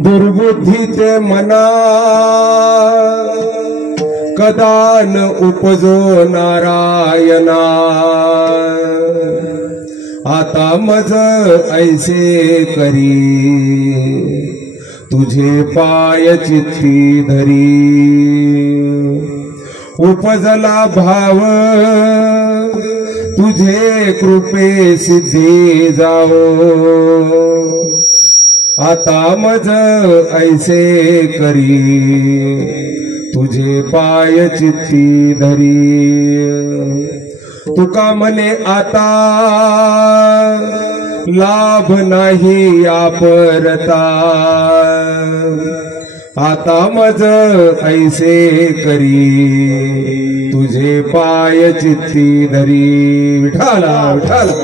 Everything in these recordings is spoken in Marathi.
दुर्बुद्धीचे मना कदान उपजो नारायणा। आता मज ऐसे करी तुझे पाय चित्ती धरी। उपजला भाव तुझे कृपे सिद्धी जाओ। आता मज ऐसे करी तुझे पाय चित्ती धरी। तुका मने आता लाभ नाही आपरता। आता मज ऐसे करी तुझे पाय चित्ती धरी। विठाला विठाला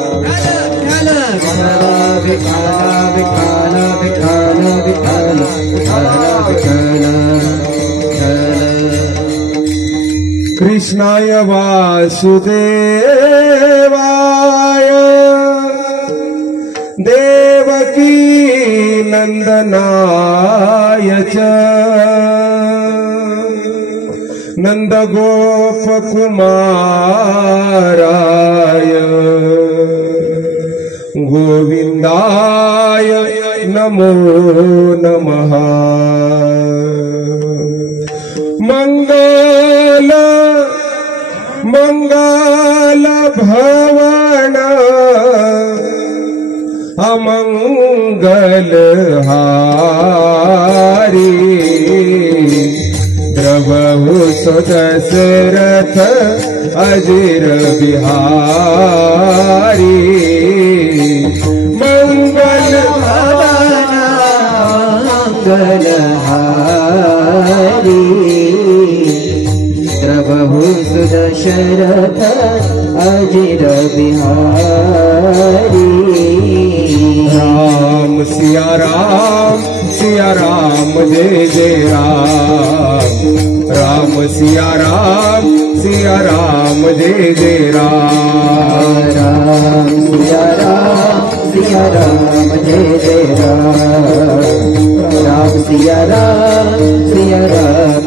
कृष्णाय वासुदेवाय देवकी नंदनाय च नंद गोप कुमाराय गोविंदाय नमो नमः। मंगल मंगल भवन अमंगल हारी। द्रवहु सुदशरथ अजिर बिहारी। मंगल भवन मंगल हारी। द्रवहु सुदशरथ अजिर बिहारी। राम सिया राम जय जय राम। राम सिया राम जय जय राम। राम सिया राम जय जय राम। राम सिया राम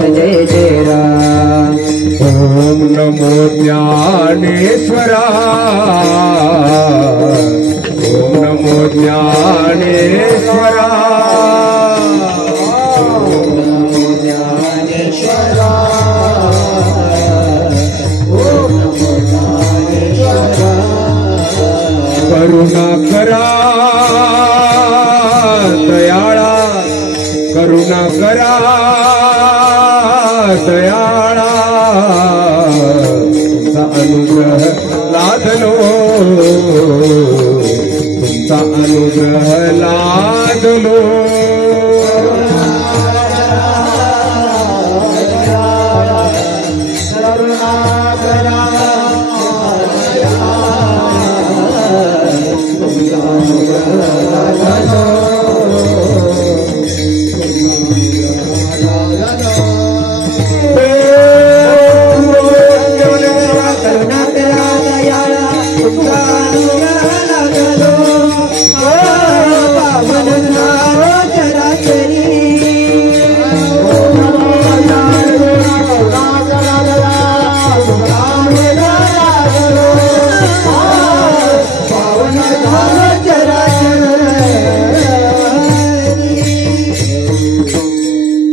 जय जय राम। ओम नमो ज्ञानेश्वरा। ओम नमो ज्ञानेश्वरा। ओम नमो ज्ञानेश्वरा। ओम नमो ज्ञानेश्वरा। करुणा करा दयाळा। करुणा करा दयाळा। तुमचा अनुग्रह लादलो। तुमचा अनुग्रह लादलो।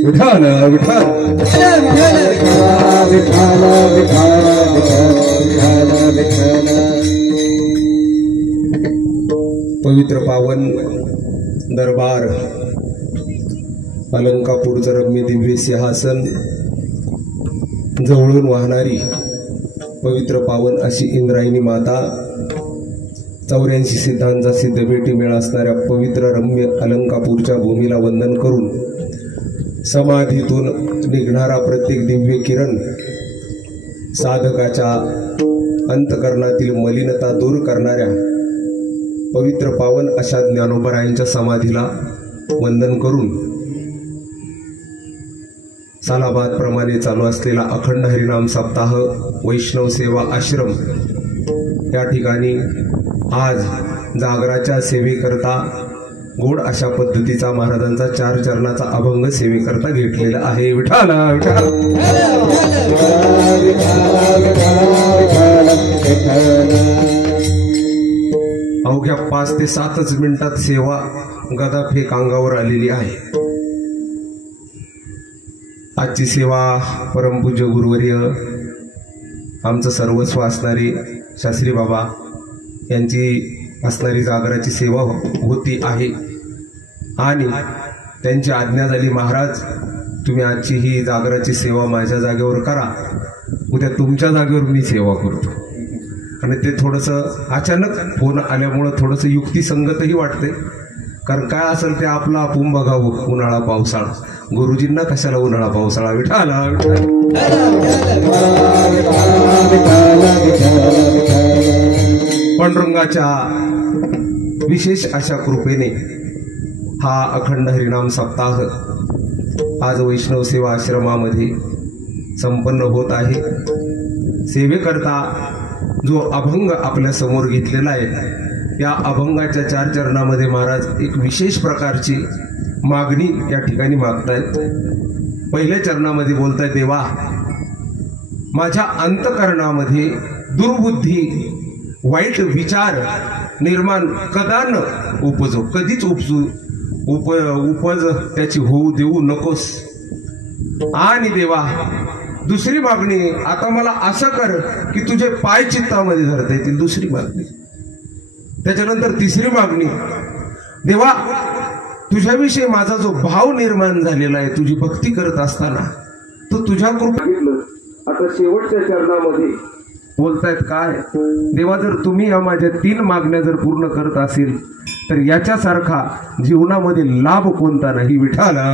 विठाल विठाल विठाल विठाल विठाल विठाल। पवित्र पावन दरबार अलंकापूरचं रम्य दिव्य सिंहासन जवळून वाहणारी पवित्र पावन अशी इंद्रायणी माता 84 सिद्धांचा सिद्धभेटी मेळा असणाऱ्या पवित्र रम्य अलंकापूरच्या भूमीला वंदन करून समाधीतून निघणारा प्रत्येक दिव्य किरण साधकाच्या अंतकरणातील मलिनता दूर करणाऱ्या पवित्र पावन अशा ज्ञानोबरायांच्या समाधीला वंदन करून सालाबाद प्रमाणे चालू असलेला अखंड हरिनाम सप्ताह वैष्णव सेवा आश्रम या ठिकाणी आज जागराच्या सेवेकरता गोड अशा पद्धतीचा महाराजांचा 4 चरणाचा अभंग सेवेकरता घेतलेला आहे. विठ्ठल विठ्ठल अवघ्या 5 ते 7 मिनिटात सेवा गदाफेक अंगावर आलेली आहे. आजची सेवा परमपूज्य गुरुवर्य आमचं सर्वस्व असणारे शास्त्री बाबा यांची असणारी जागराची सेवा होती आहे आणि त्यांची आज्ञा झाली, महाराज तुम्ही आजची ही जागराची सेवा माझ्या जागेवर करा, उद्या तुमच्या जागेवर मी सेवा करतो. आणि ते थोडंसं अचानक फोन आल्यामुळं थोडंसं युक्तिसंगतही वाटते, कारण काय असेल ते आपलं आपण बघावं. उन्हाळा पावसाळा, गुरुजींना कशाला उन्हाळा पावसाळा. विठाला पांडुरंगाच्या विशेष अशा कृपेने हा अखंड हरिनाम सप्ताह आज वैष्णव सेवा आश्रमामध्ये संपन्न होत आहे. सेवेकरता जो अभंग आपल्या समोर घेतलेला आहे, या अभंगाच्या 4 चरणामध्ये महाराज एक विशेष प्रकारची मागणी या ठिकाणी मागतायत. पहिल्या चरणामध्ये बोलतायत, देवा माझ्या अंतकरणामध्ये दुर्बुद्धी वाईट विचार निर्माण कदा न उपजो, कधीच उपज त्याची होऊ देऊ नकोस. आणि देवा दुसरी मागणी, आता मला असं कर की तुझे पाय चित्तामध्ये धरता येतील. दुसरी मागणी. त्याच्यानंतर तिसरी मागणी, देवा तुझ्याविषयी माझा जो भाव निर्माण झालेला आहे तुझी भक्ती करत असताना, तो तुझ्या कृपेने. आता शेवटच्या चरणामध्ये बोलतायत काय, देवा जर तुम्ही या माझ्या 3 मागण्या जर पूर्ण करत असेल तर याच्यासारखा जीवनामध्ये लाभ कोणता नाही. विठाला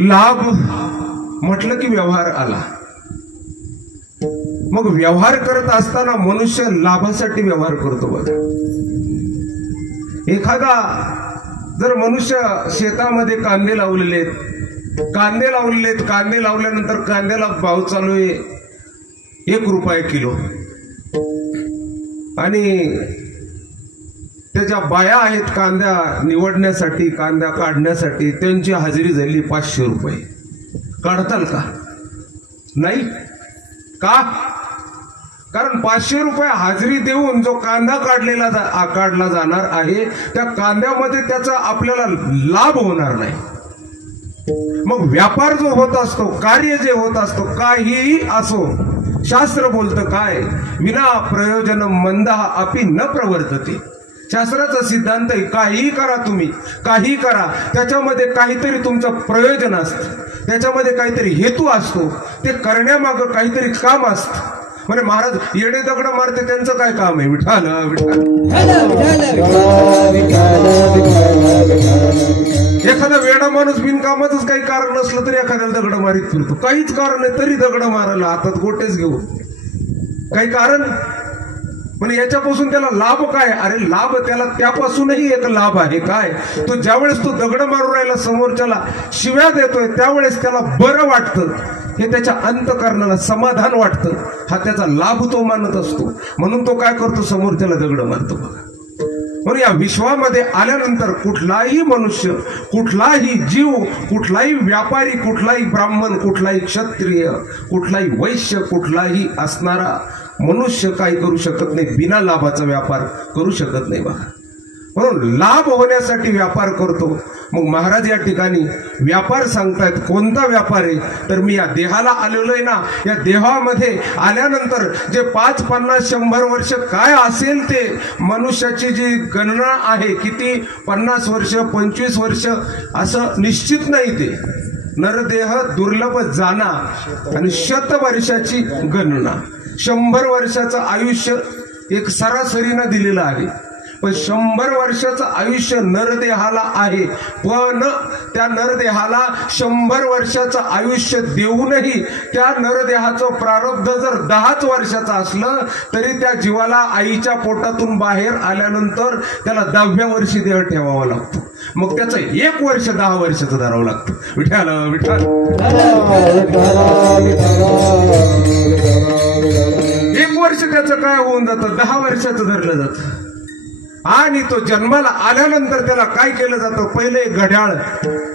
लाभ म्हटलं की व्यवहार आला. मग व्यवहार करत असताना मनुष्य लाभासाठी व्यवहार करतो. बघा, एखादा जर मनुष्य शेतामध्ये कांदे लावलेले कांदे लावल्यानंतर कांद्याला भाव चालू आहे 1 रुपये किलो, आणि त्याच्या बाया आहेत कांद्या निवडण्यासाठी, कांद्या काढण्यासाठी, त्यांची हजेरी झाली 500 रुपये. काढताल का? नाही. का? कारण 500 रुपये हजेरी देऊन जो कांदा काढला जाणार आहे त्या कांद्यामध्ये त्याचा आपल्याला लाभ होणार नाही. मग व्यापार जो होत असतो, कार्य जे होत असतो, काहीही असो, शास्त्र बोलतं काय, विना प्रयोजन मंदा अपि न प्रवर्तते. शास्त्राचा सिद्धांत आहे, काहीही करा तुम्ही, काहीही करा, त्याच्यामध्ये काहीतरी तुमचं प्रयोजन असतं, त्याच्यामध्ये काहीतरी हेतू असतो, ते करण्यामागं काहीतरी काम असतं. म्हणजे महाराज येडे दगड मारते, त्यांचं काय काम आहे. विठाल एखादा वेडा माणूस बिनकामाचंच काही कारण नसलं तरी एखाद्याला दगड मारीत फिरतो. काहीच कारण नाही तरी दगड मारायला हातात गोटेच घेऊ. काही कारण म्हणजे याच्यापासून त्याला लाभ काय? अरे लाभ त्याला त्यापासूनही एक लाभ आहे. काय? तो ज्यावेळेस तो दगड मारून राहिला समोरच्याला शिव्या देतोय त्यावेळेस त्याला बरं वाटतं, हे त्याच्या अंतकरणाला समाधान वाटतं, हा त्याचा लाभ तो मानत असतो. म्हणून तो काय करतो? समोरच्याला दगड मारतो. बघा, म्हणून या विश्वामध्ये आल्यानंतर कुठलाही मनुष्य, कुठलाही जीव, कुठलाही व्यापारी, कुठलाही ब्राह्मण, कुठलाही क्षत्रिय, कुठलाही वैश्य, कुठलाही असणारा मनुष्य काही करू शकत नाही, बिना लाभाचा व्यापार करू शकत नाही. बघा, म्हणून लाभ होण्यासाठी व्यापार करतो. मग महाराज या ठिकाणी व्यापार सांगतायत. कोणता व्यापार आहे? तर मी या देहाला आलेलो आहे ना, या देहामध्ये आल्यानंतर जे 5, 50, 100 वर्ष काय असेल ते मनुष्याची जी गणना आहे, किती 50 वर्ष 25 वर्ष असं निश्चित नाही. ते नरदेह दुर्लभ जाना आणि 100 वर्षाची गणना, 100 वर्षाचं आयुष्य एक सरासरीनं दिलेलं आहे. पण 100 वर्षाचं आयुष्य नरदेहाला आहे, पण त्या नरदेहाला 100 वर्षाचं आयुष्य देऊनही त्या नरदेहाचं प्रारब्ध जर 10च वर्षाचं असलं तरी त्या जीवाला आईच्या पोटातून बाहेर आल्यानंतर त्याला 10व्या वर्षी देह ठेवावा लागतो. मग त्याचं 1 वर्ष 10 वर्षाचं धरावं लागतं. विठ्ठल विठ्ठल 1 वर्ष त्याचं काय होऊन जातं, 10 वर्षाचं धरलं जातं. आणि तो जन्माला आल्यानंतर त्याला काय केलं जातं, पहिले एक घड्याळ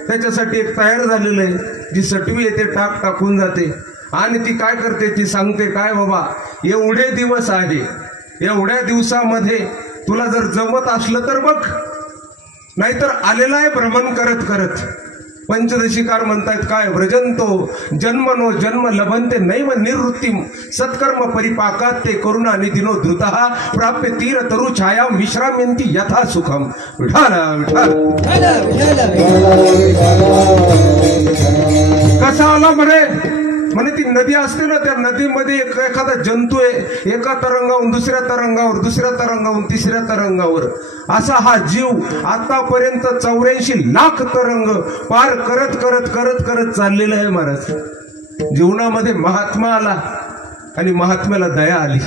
त्याच्यासाठी एक तयार झालेलं आहे, जी सटवी येते टाकून जाते आणि ती काय करते, ती सांगते काय बाबा एवढे दिवस आहे, एवढ्या दिवसामध्ये तुला जर जमत असलं तर बघ, नाहीतर आलेला आहे भ्रमण करत करत. पंचदशीकार म्हणतायत काय, व्रजंतो जन्मनो जन्म लभंते नैव निवृत्तीम सत्कर्म परिपाकात ते करुणा निधिनो धृतः प्राप्य तीर तरु छाया विश्राम्यंती यथा सुखम. विठाल विठाल कसा आला म्हणे ती नदी असते ना, त्या नदीमध्ये एखादा जंतू आहे, एका तरंगावरून दुसऱ्या तरंगावर, दुसऱ्या तरंगावरून तिसऱ्या तरंगावर, असा हा जीव आतापर्यंत 84 लाख तरंग पार करत करत करत करत चाललेला आहे महाराज. जीवनामध्ये महात्मा आला आणि महात्म्याला दया आली.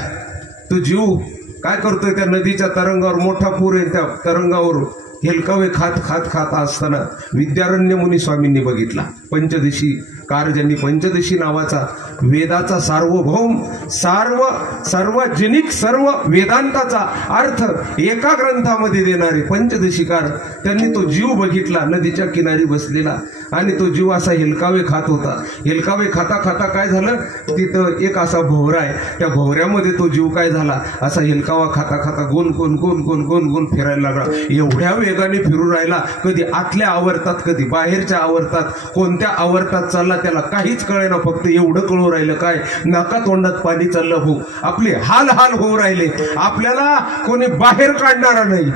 तो जीव काय करतोय, त्या नदीच्या तरंगावर मोठा पूर आहे, त्या तरंगावर हेलकावे खात खात खात असताना विद्यारण्य मुनी स्वामींनी बघितला. पंचदशी कार ज्यांनी पंचदशी नावाचा वेदाचा सार्वभौम सार्वजनिक सर्व वेदांताचा अर्थ एका ग्रंथामध्ये देणारे पंचदशीकार, त्यांनी तो जीव बघितला नदीच्या किनारी बसलेला आणि तो जीव असा हेलकावे खात होता. हेलकावे खाता खाता काय झालं, तिथं एक असा भोवरा आहे, त्या भोवऱ्यामध्ये तो जीव काय झाला, असा हेलकावा खाता खाता गोल गोल गोल गोल गोल गोल फिरायला लागला. एवढ्या वेगाने फिरू राहिला, कधी आतल्या आवर्तात कधी बाहेरच्या आवर्तात, कोणत्या आवर्तात चालला त्याला काहीच कळेना. फक्त एवढं कळू राहिलं काय, नाका तोंडात पाणी चाललं हो, आपले हाल हाल होऊ राहिले, आपल्याला कोणी बाहेर काढणारा नाही.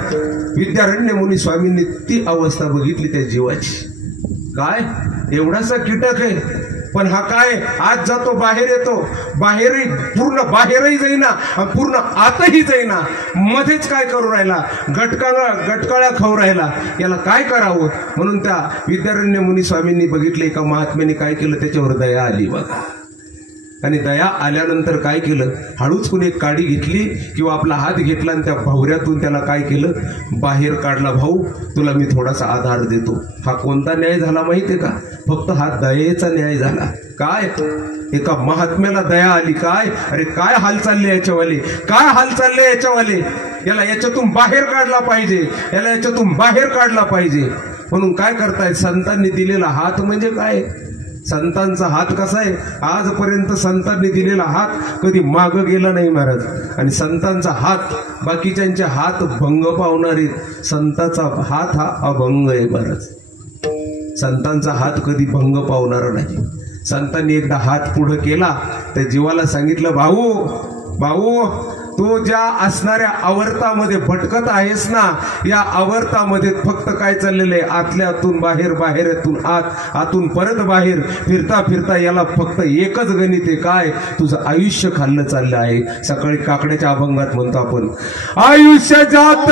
विद्यारण्य मुनी स्वामींनी ती अवस्था बघितली त्या जीवाची. काय एवढासा कीटक आहे, पण हा काय आज जातो बाहेर येतो, बाहेरही पूर्ण बाहेरही जाईना पूर्ण आतही जाईना, मध्येच काय करू राहिला, गटकाळ्या खाऊ राहिला, याला काय करावं. म्हणून त्या विद्यारण्य मुनी स्वामींनी बघितले, एका महात्म्याने काय केलं, त्याच्यावर दया आली बघा. आणि दया आल्यानंतर काय केलं, हळूच कुणी एक काडी घेतली किंवा आपला हात घेतला आणि त्या भवऱ्यातून त्याला काय केलं, बाहेर काढला. भाऊ तुला मी थोडासा आधार देतो. हा कोणता न्याय झाला माहितीये का, फक्त हा दयेचा न्याय झाला. काय एका महात्म्याला दया आली, काय अरे काय हाल चालले याच्यावाले, काय हाल चालले याच्यावाले, याला याच्यातून बाहेर काढला पाहिजे, याला याच्यातून बाहेर काढला पाहिजे. म्हणून काय करतायत, संतांनी दिलेला हात म्हणजे काय, संतांचा हात कसा आहे, आजपर्यंत संतांनी दिलेला हात कधी माग गेला नाही महाराज. आणि संतांचा हात बाकीच्यांचे हात भंग पावणारे, संतांचा हात हा अभंग आहे महाराज. संतांचा हात कधी भंग पावणारा नाही. संतांनी एकदा हात पुढे केला, त्या जीवाला सांगितलं, भाऊ भाऊ तू ज्या असणाऱ्या आवर्तामध्ये भटकत आहेस ना, या आवर्तामध्ये फक्त काय चाललेलं आहे, आतल्यातून बाहेर, बाहेरतून आत, आतून परत बाहेर, फिरता फिरता याला फक्त एकच गणित आहे, काय तुझं आयुष्य खाल्लं चाललं आहे. सकाळी काकड्याच्या अभंगात म्हणतो आपण, आयुष्य जात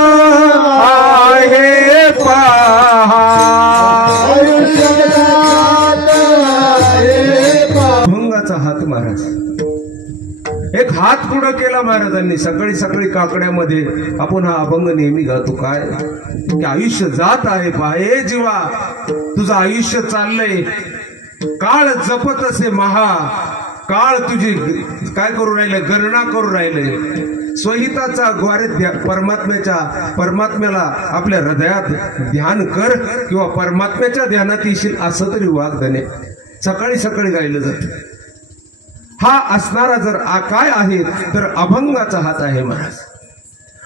आहे पहा, अभंगाचा हात महाराज. एक हात पुढं केला महाराजांनी. सकाळी सकाळी काकड्यामध्ये आपण हा अभंग नेहमी गातो, काय की आयुष्य जात आहे पहा, हे जीवा तुझं आयुष्य चाललंय, काळ जपत असे महा, काळ तुझी काय करू राहिले, गणना करू राहिले. स्वहिताचा द्वारे परमात्म्याला आपल्या हृदयात ध्यान कर किंवा परमात्म्याच्या ध्यानात येशील, असं तरी वाग्दाने सकाळी सकाळी गायलं जातं. हा असणारा जर काय आहे तर अभंगाचा हात आहे महाराज.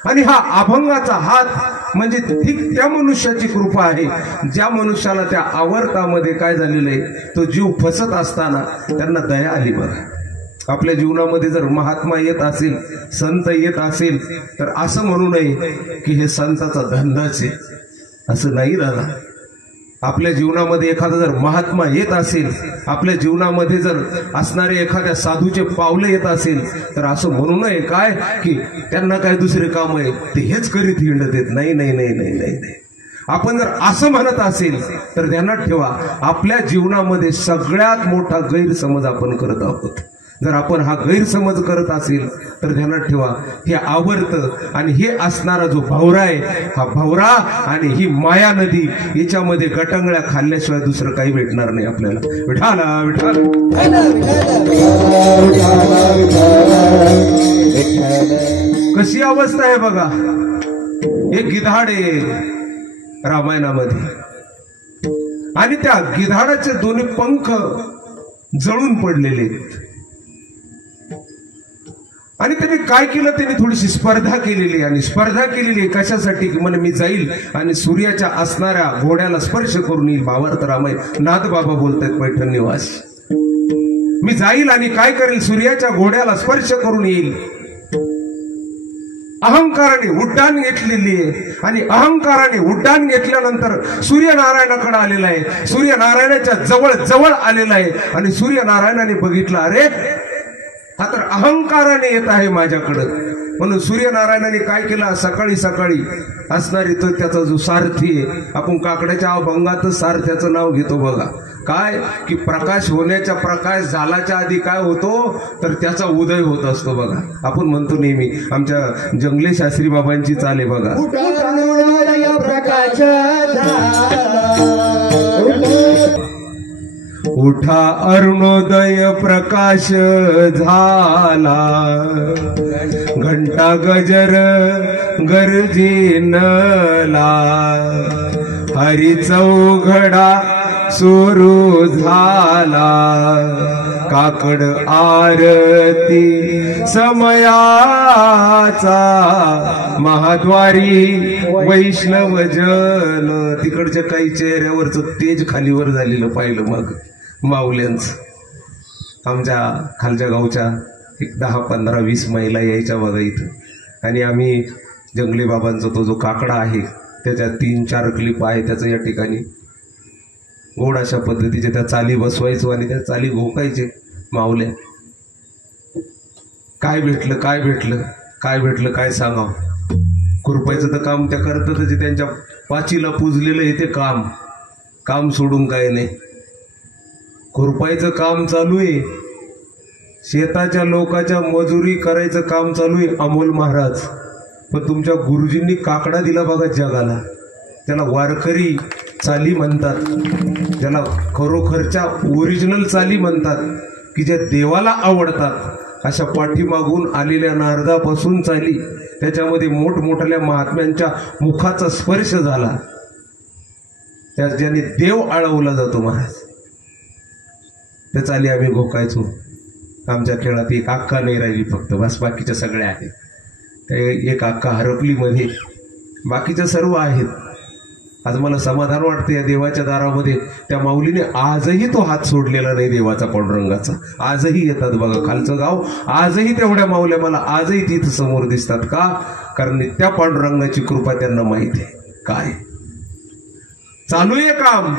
आणि हा अभंगाचा हात म्हणजे ठीक त्या मनुष्याची कृपा आहे, ज्या मनुष्याला त्या आवर्तामध्ये काय झालेलं आहे, तो जीव फसत असताना त्यांना दया आली. बघा आपल्या जीवनामध्ये जर महात्मा येत असेल, संत येत असेल, तर असं म्हणू नये की हे संताचा धंदाच आहे, असं नाही राहिला. आपल्या जीवनामध्ये एखादा जर महात्मा येत असेल, आपल्या जीवनामध्ये जर असणारे एखाद्या साधूचे पावले येत असेल, तर असं म्हणू नये काय की त्यांना काय दुसरे काम आहे, ते हेच करीत हिंडत येत. नाही नाही नाही नाही नाही नाही. आपण जर असं म्हणत असेल तर ध्यानात ठेवा, आपल्या जीवनामध्ये सगळ्यात मोठा गैरसमज आपण करत आहोत. जर आपण हा गैरसमज करत असेल तर ध्यानात ठेवा, हे आवडतं. आणि हे असणारा जो भवरा आहे, हा भवरा आणि ही माया नदी, याच्यामध्ये गटंगळ्या खाल्ल्याशिवाय दुसरं काही भेटणार नाही आपल्याला. विठाला विठाला. कशी अवस्था आहे बघा. एक गिधाड आहे रामायणामध्ये, आणि त्या गिधाडाचे दोन्ही पंख जळून पडलेले. आणि त्यांनी काय केलं, त्यांनी थोडीशी स्पर्धा केलेली. आणि स्पर्धा केलेली कशासाठी की म्हणे मी जाईल आणि सूर्याच्या असणाऱ्या घोड्याला स्पर्श करून येईल. भावार्थ रामायण नाथबाबा बोलतायत पैठण निवासी. मी जाईल आणि काय करेल, सूर्याच्या घोड्याला स्पर्श करून येईल. अहंकाराने उड्डाण घेतलेली आहे. आणि अहंकाराने उड्डाण घेतल्यानंतर सूर्यनारायणाकडे आलेला आहे, सूर्यनारायणाच्या जवळ जवळ आलेला आहे. आणि सूर्यनारायणाने बघितलं, अरे हा तर अहंकाराने येत आहे माझ्याकडं. म्हणून सूर्यनारायणाने काय केलं, सकाळी सकाळी असणारी तो त्याचा जो सारथी आहे, आपण काकड्याच्या अभंगातच सारथ्याचं नाव घेतो बघा. काय की प्रकाश होण्याच्या, प्रकाश झाल्याच्या आधी काय होतो तर त्याचा उदय होत असतो बघा. आपण म्हणतो नेहमी, आमच्या जंगले शास्त्री बाबांची चाले बघा, उठा अरुणोदय प्रकाश झाला, घंटा गजर गरजेनला, हरी चौघडा सुरू झाला, काकड आरती समयाचा, महाद्वारी वैष्णव जन. तिकडच्या काही चेहऱ्यावरच तेज खालीवर झालेलं पाहिलं मग माऊल्यांचं. आमच्या खालच्या गावच्या एक 10-15-20 महिला यायच्या बघा इथं. आणि आम्ही जंगली बाबांचा तो जो काकडा आहे त्याच्या 3-4 क्लिप आहे त्याचं या ठिकाणी गोड अशा पद्धतीचे त्या चाली बसवायचो आणि त्या चाली घोकायचे माऊल्या. काय भेटलं काय भेटलं काय भेटलं काय सांगावं. खुरपायचं तर काम त्या करतातच, त्यांच्या पाचीला पुजलेलं हे ते काम, काम सोडून काय नाही. खुरपायचं काम चालू आहे, शेताच्या लोकांच्या मजुरी करायचं काम चालू आहे अमोल महाराज. पण तुमच्या गुरुजींनी काकडा दिला बघा जगाला. त्याला वारकरी चाली म्हणतात, ज्याला खरोखरच्या ओरिजिनल चाली म्हणतात, की ज्या देवाला आवडतात. अशा पाठीमागून आलेल्या नारदापासून चाली, त्याच्यामध्ये मोठमोठ्या महात्म्यांच्या मुखाचा स्पर्श झाला, त्या ज्याने देव आळवला जातो महाराज. त्या चाली आम्ही घोकायचो. आमच्या खेळात एक अक्का नाही राहिली फक्त, बस बाकीच्या सगळ्या आहेत. ते एक अक्का हरपली मध्ये, बाकीच्या सर्व आहेत. आज मला समाधान वाटतं या देवाच्या दारामध्ये त्या माऊलीने आजही तो हात सोडलेला नाही देवाचा, पांडुरंगाचा. आजही येतात बघा, खालचं गाव आजही तेवढ्या माऊल्या मला आजही तिथं समोर दिसतात. का? कारण त्या पांडुरंगाची कृपा त्यांना माहिती आहे. काय चालू आहे काम,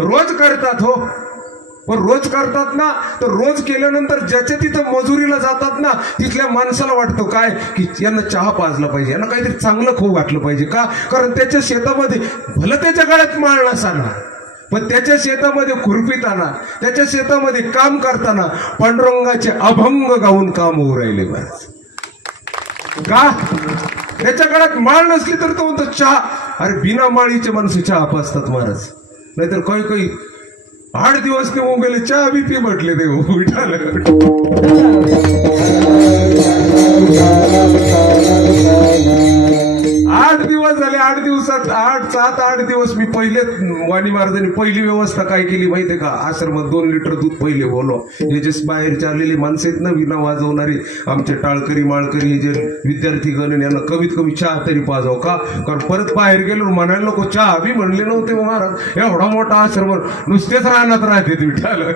रोज करतात हो. पण रोज करतात ना, तर रोज केल्यानंतर ज्याच्या तिथं मजुरीला जातात ना, तिथल्या माणसाला वाटतं काय की यांना चहा पाजला पाहिजे, यांना काहीतरी चांगलं खाऊ घातलं पाहिजे. का? कारण त्याच्या शेतामध्ये भलं त्याच्या गळ्यात माळ नसाना, पण त्याच्या शेतामध्ये खुरपिताना, त्याच्या शेतामध्ये काम करताना पांडुरंगाचे अभंग गाऊन काम होऊ राहिले महाराज. का? त्याच्या गळ्यात माळ नसली तर तो म्हणतो चहा. अरे बिना माळीचे माणसं चहा पाजतात महाराज. नाहीतर काही काही 8 दिवस ते गेले, चहा बी पी म्हटले ते विठाला. 8 दिवस झाले, 8 दिवसात 7-8 दिवस मी पहिले वाणी महाराजांनी पहिली व्यवस्था काय केली माहितीये का? आश्रमात 2 लिटर दूध पहिले बोलवा. हे जे बाहेरचे आलेले माणसं आहेत ना, विना वाजवणारे आमचे टाळकरी माळकरी, हे जे विद्यार्थी गण, यांना कमीत कमी चहा तरी पाजाव. का? कारण परत बाहेर गेलो म्हणायला नको चहा बी म्हणले नव्हते महाराज. एवढा मोठा आश्रम नुसतेच राहण्यात राहते विठाला.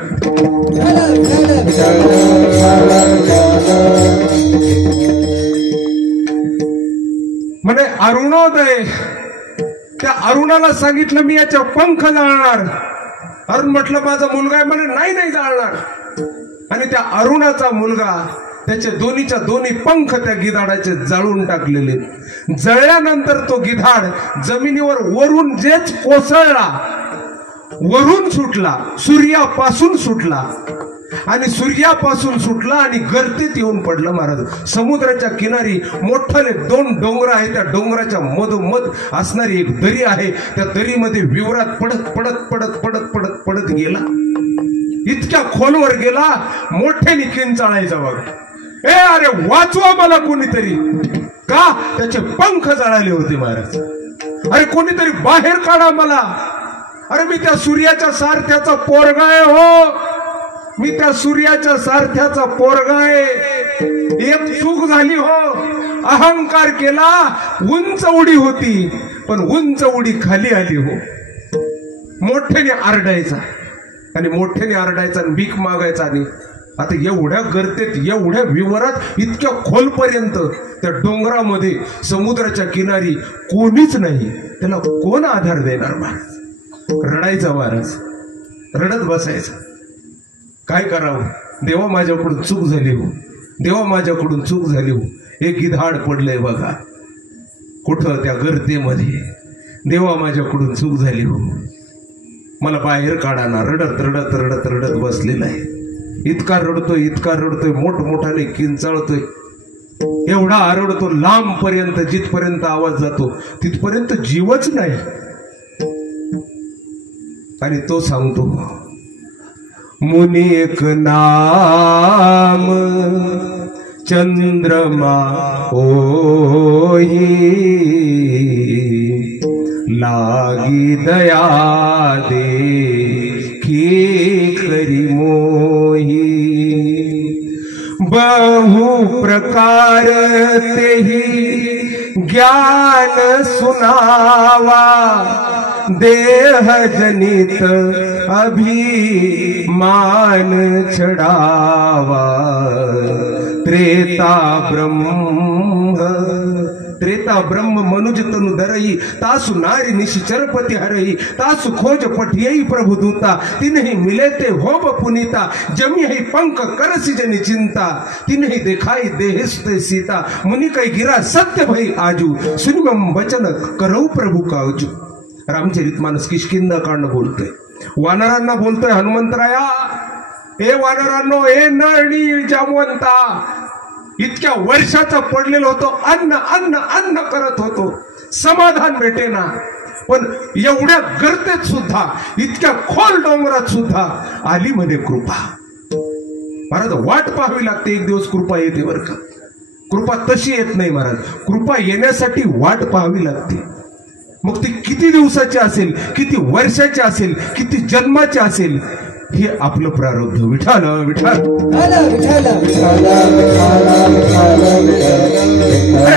म्हणे अरुणोदय त्या अरुणाला सांगितलं मी याच्या पंख जाळणार. अरुण म्हटलं माझा मुलगा आहे, म्हणे नाही नाही जाळणार. आणि त्या अरुणाचा मुलगा त्याचे दोन्हीच्या दोन्ही पंख त्या गिधाडाचे जाळून टाकलेले. जळल्यानंतर तो गिधाड जमिनीवर वरून जेच कोसळला, वरून सुटला, सूर्यापासून सुटला आणि सूर्यापासून सुटला आणि गर्तेत येऊन पडलं. महाराज समुद्राच्या किनारी मोठाले 2 डोंगर आहे, त्या डोंगराच्या मधोमध असणारी एक दरी आहे. त्या दरीमध्ये विवरात पडत पडत पडत पडत पडत पडत गेला. इतक्या खोलवर गेला, मोठ्याने किंचाळायचा बघ, ए अरे वाचवा मला कोणीतरी. का? त्याचे पंख जळाले होते महाराज. अरे कोणीतरी बाहेर काढा मला. अरे मी त्या सूर्याच्या सारथ्याचा पोरगा आहे हो, मी त्या सूर्याच्या सारथ्याचा पोरगा आहे. एक चूक झाली हो, अहंकार केला. उंच उडी होती पण उंच उडी खाली आली हो. मोठ्याने आरडायचा आणि मोठ्याने आरडायचा आणि भीक मागायचा. आणि आता एवढ्या गर्तेत, एवढ्या विवरात, इतक्या खोलपर्यंत त्या डोंगरामध्ये समुद्राच्या किनारी कोणीच नाही. त्याला कोण आधार देणार? महाराज रडायचा, महाराज रडत बसायचा. काय करावं? देवा माझ्याकडून चूक झाली हो, देवा माझ्याकडून चूक झाली हो. एक गिधाड पडलंय बघा कुठं त्या गर्तेमध्ये. देवा माझ्याकडून चूक झाली हो, मला बाहेर काढा ना. रडत रडत रडत रडत बसलेला आहे. इतका रडतोय, इतका रडतोय, मोठमोठाने किंचाळतोय. एवढा आरडतो लांब पर्यंत, जिथपर्यंत आवाज जातो तिथपर्यंत जीवच नाही. आणि तो सांगतो, मुनी एक नाम चंद्रमा ओही, लागी दया देखी करी मोही. बहु प्रकार तेहि ज्ञान सुनावा, देह जनित अभिमान छड़ावा. त्रेता ब्रह्म मनुज तनु धरई, तासु नारी निशिचर पति हरई. तासु खोज पठियई प्रभु दूता, तिन्हि मिले ते होब पुनीता. जमी है पंख करसि जनि चिंता, तिन्हि देखाई देहस्ते सीता. मुनि कई गिरा सत्य भई आजू, सुनिगम वचन करऊ प्रभु काजू. रामचरितमानस किष्किंधा कांड बोलतोय, वानरांना बोलतोय हनुमंतराया, ए वानरांनो, ए नळणी जामवंता, इतक्या वर्षाचा पडलेलो होतो, अन्न अन्न अन्न करत होतो, समाधान भेटेना. पण एवढ्या गर्तेत सुद्धा, इतक्या खोल डोंगरात सुद्धा आली मध्ये कृपा. महाराज वाट पाहावी लागते, एक दिवस कृपा येते बरं का. कृपा तशी येत नाही महाराज, कृपा येण्यासाठी वाट पाहावी लागते. मग ती किती दिवसाची असेल, किती वर्षाची असेल, किती जन्माची असेल, हे आपलं प्रारब्ध. विठाल विठाल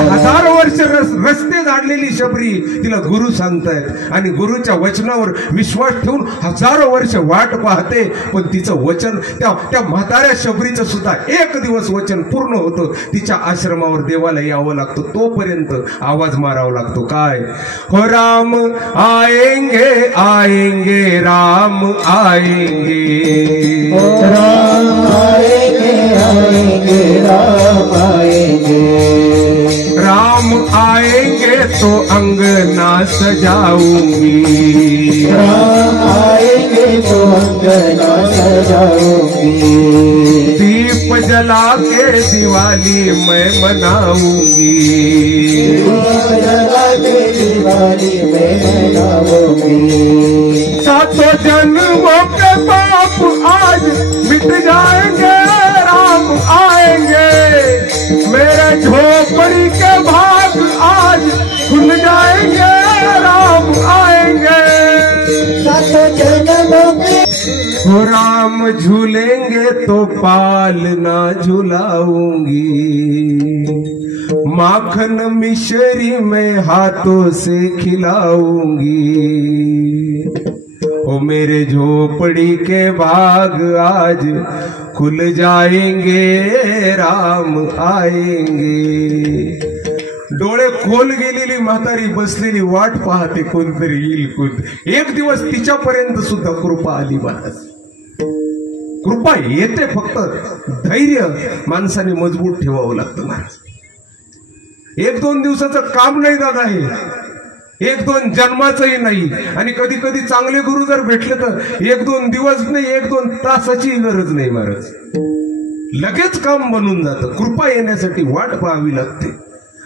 हजारो वर्ष रस्ते झाडलेली शबरी तिला गुरु सांगतायत आणि गुरुच्या वचनावर विश्वास ठेवून हजारो वर्ष वाट पाहते. पण तिचं वचन, त्या म्हाताऱ्या शबरीचं सुद्धा एक दिवस वचन पूर्ण होतं. तिच्या आश्रमावर देवाला यावं लागतं, तोपर्यंत आवाज मारावा लागतो. काय? हो राम आएंगे आएंगे राम आएंगे, राम आएंगे आएंगे राम आएंगे. राम आएंगे तो अंगना सजाऊंगी, राम आएंगे तो अंगना सजाऊंगी. दीप जला के दिवाली मैं मनाऊंगी, दीप जला के दिवाली मैं मनाऊंगी. सातों जन्मों के पाप आज मिट जाएंगे, राम आएंगे. मेरे झोपड़ी के भाग आज खुल जाएंगे, राम आएंगे. सातों जन्मों के हो राम झूलेंगे तो पालना झुलाऊंगी, माखन मिश्री में हाथों से खिलाऊंगी. ओ मेरे झोपड़ी के भाग आज खुल जाएंगे, राम आएंगे. डोळे खोल गेलेली म्हातारी बसलेली वाट पाहते, कोणतरी येईल कोणतरी. एक दिवस तिच्यापर्यंत सुद्धा कृपा आली महाराज. कृपा येते, फक्त धैर्य माणसाने मजबूत ठेवावं लागतं महाराज. 1-2 दिवसाचं काम नाही दादा हे, 1-2 जन्माचंही नाही. आणि कधी कधी चांगले गुरु जर भेटले तर 1-2 दिवस नाही, 1-2 तासाची गरज नाही महाराज. लगेच काम बनून जातं. कृपा येण्यासाठी वाट पाहावी लागते.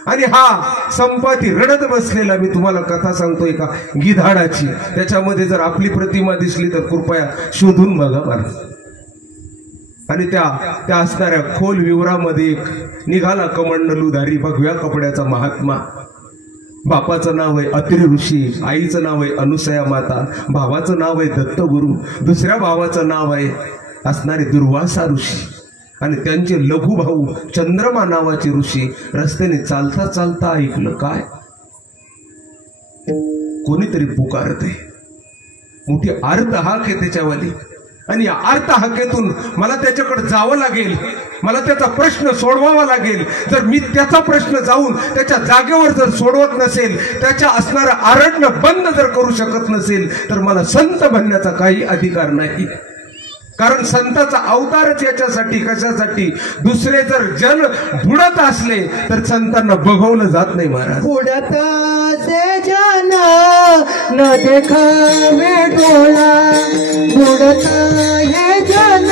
आणि हा संपाती रडत बसलेला, मी तुम्हाला कथा सांगतो एका गिधाडाची. त्याच्यामध्ये जर आपली प्रतिमा दिसली तर कृपया शोधून बघा महाराज. आणि त्या असणाऱ्या खोल विवरामध्ये एक निघाला कमंडलूधारी भगव्या कपड्याचा महात्मा. बापाचं नाव आहे अत्रि ऋषी, आईचं नाव आहे अनुसया माता, भावाचं नाव आहे दत्तगुरु, दुसऱ्या भावाचं नाव आहे असणारे दुर्वासा ऋषी, आणि त्यांचे लघु भाऊ चंद्रमा नावाचे ऋषी. रस्त्याने चालता चालता ऐकलं काय, कोणीतरी पुकारते. मोठी आर्त हाक आहे त्याच्यावाली. आणि या आर्त हाकेतून मला त्याच्याकडे जावं लागेल, मला त्याचा प्रश्न सोडवावा लागेल. जर मी त्याचा प्रश्न जाऊन त्याच्या जागेवर जर सोडवत नसेल, त्याच्या असणारं आरडणं बंद जर करू शकत नसेल, तर मला संत बनण्याचा काही अधिकार नाही. कारण संताचा अवतारच याच्यासाठी, कशासाठी, दुसरे जर जन बुडत असले तर संतांना बघवलं जात नाही महाराज. बुडत से जन न देखावे डोळा, बुडत हे जन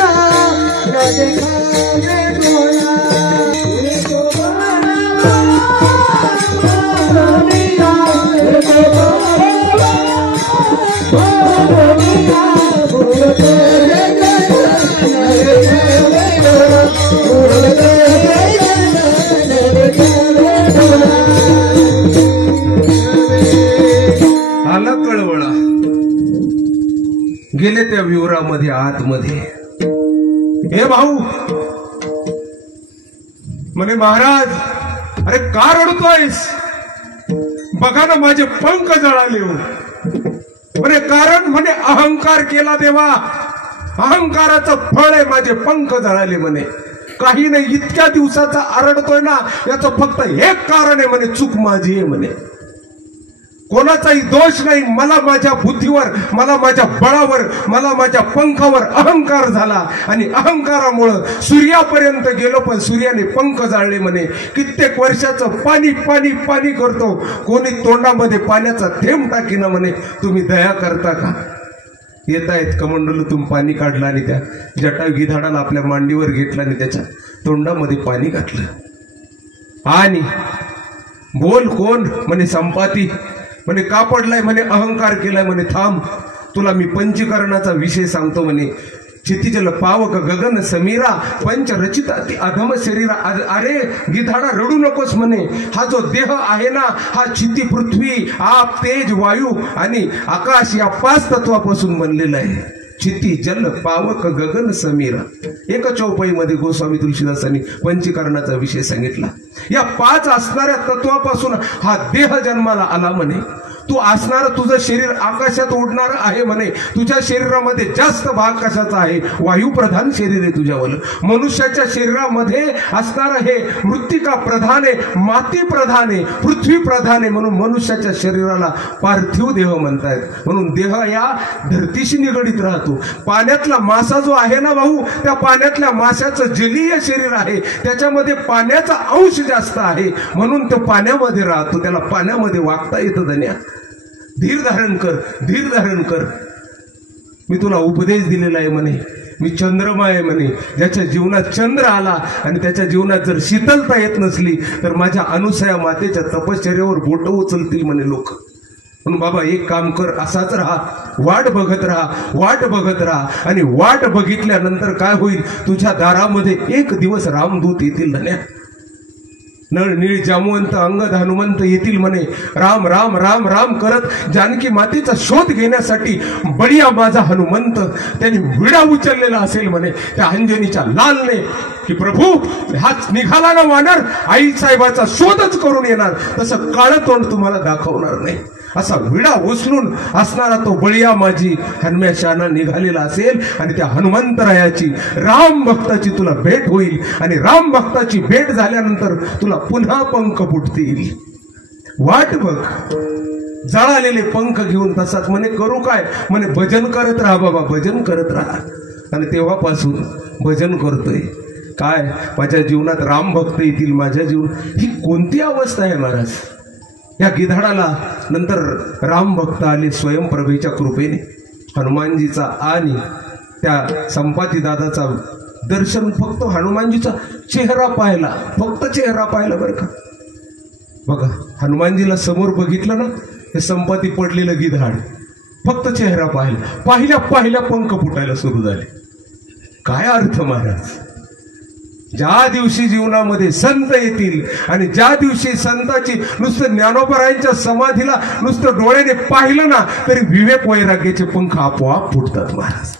न देखावे डोळा. आला कळवळा, गेले त्या विवरामध्ये आतमध्ये. हे भाऊ म्हणे, महाराज अरे का रडतोयस? बघा ना माझे पंख जळाले हो. म्हणे कारण म्हणे अहंकार केला देवा, अहंकाराचं फळ आहे, माझे पंख जळाले म्हणे. काही नाही, इतक्या दिवसाचा आरडतोय ना, याचं फक्त एक कारण आहे म्हणे, चूक माझी आहे म्हणे. कोणाचाही दोष नाही. मला माझ्या बुद्धीवर, मला माझ्या बळावर, मला माझ्या पंखावर अहंकार झाला, आणि अहंकारामुळं सूर्यापर्यंत गेलो, पण सूर्याने पंख जाळले म्हणे. कित्येक वर्षाचं पाणी पाणी पाणी करतो, कोणी तोंडामध्ये पाण्याचा थेंब टाकीना म्हणे. तुम्ही दया करता का? येतायत कमंडलूतून पाणी काढलं आणि त्या जटा गिधाडाला आपल्या मांडीवर घेतलं आणि त्याच्या तोंडामध्ये पाणी घातलं. आणि बोल कोण? म्हणे संपाती. म्हणे का पडलाय? म्हणे अहंकार केलाय. म्हणे थांब, तुला मी पंचीकरणाचा विषय सांगतो म्हणे. क्षितिजल पावक गगन समीरा पंचरचित अधम शरीरा. अरे गिधाडा रडू नकोस म्हणे. हा जो देह आहे ना, हा क्षिती पृथ्वी आप तेज वायू आणि आकाश या 5 तत्वापासून बनलेला आहे. क्षिती जल पावक गगन समीरा. एका चौपाईमध्ये गोस्वामी तुलसीदासांनी पंचीकरणाचा विषय सांगितला. या 5 असणाऱ्या तत्वापासून हा देह जन्माला आला म्हणे. तू असणार, तुझं शरीर आकाशात उडणार आहे म्हणे. तुझ्या शरीरामध्ये जास्त भाग कशाचा आहे? वायू प्रधान शरीर आहे तुझ्यावर. मनुष्याच्या शरीरामध्ये असणार हे मृत्तिका प्रधान आहे, माती प्रधान आहे, पृथ्वी प्रधान आहे. म्हणून मनुष्याच्या शरीराला पार्थिव देह म्हणतायत. म्हणून देह या धरतीशी निगडीत राहतो. पाण्यातला मासा जो आहे ना भाऊ, त्या पाण्यातल्या माशाचं जलीय शरीर आहे, त्याच्यामध्ये पाण्याचा अंश जास्त आहे, म्हणून तो पाण्यामध्ये राहतो. त्याला पाण्यामध्ये वागता येतं. धन्या धीर धारण कर, धीर धारण कर. मी तुला उपदेश दिलेला आहे म्हणे. मी चंद्रमा आहे म्हणे. ज्याच्या जीवनात चंद्र आला आणि त्याच्या जीवनात जर शीतलता येत नसली तर माझ्या अनुसया मातेच्या तपश्चर्यावर बोट उचलतील म्हणे लोक. म्हणून बाबा एक काम कर, असाच राहा, वाट बघत राहा, वाट बघत राहा. आणि वाट बघितल्यानंतर काय होईल? तुझ्या दारामध्ये एक दिवस रामदूत येतील. धन्या नळ निळ जामवंत अंगद हनुमंत येतील म्हणे. राम राम राम राम करत जानकी मातेचा शोध घेण्यासाठी बळीया माझा हनुमंत त्यांनी विडा उचललेला असेल म्हणे त्या अंजनीच्या लालने, की प्रभू हाच निघाला ना वानर, आई साहेबाचा शोधच करून येणार. तसं काळं तोंड तुम्हाला दाखवणार नाही. असा विडा उचलून असणारा तो बळीया माझी हनुम्याशाना निघालेला असेल आणि त्या हनुमंतरायाची राम भक्ताची तुला भेट होईल आणि राम भक्ताची भेट झाल्यानंतर तुला पुन्हा पंख फुटतील. वाट बघ. जळालेले पंख घेऊन तसाच म्हणे करू काय, म्हणे भजन करत राहा बाबा, भजन करत राहा. आणि तेव्हापासून भजन करतोय. काय माझ्या जीवनात राम भक्त येतील माझ्या जीवनात. ही कोणती अवस्था आहे महाराज. या गिधाडाला नंतर राम भक्त आले स्वयंप्रभेच्या कृपेने. हनुमानजीचा आणि त्या संपाती दादाचा दर्शन फक्त हनुमानजीचा चेहरा पाहिला, फक्त चेहरा पाहिला बरं का. बघा हनुमानजीला समोर बघितलं ना, हे संपाती पडलेलं गिधाड, फक्त चेहरा पाहिला, पाहिल्या पाहिल्या पंख फुटायला सुरू झाले. काय अर्थ महाराज. ज्या दिवशी जीवनामध्ये संत येतील आणि ज्या दिवशी संताची नुसतं ज्ञानोबरायांच्या समाधीला नुसतं डोळ्याने पाहिलं ना तरी विवेक वैराग्याचे पंख आपोआप फुटतात महाराज.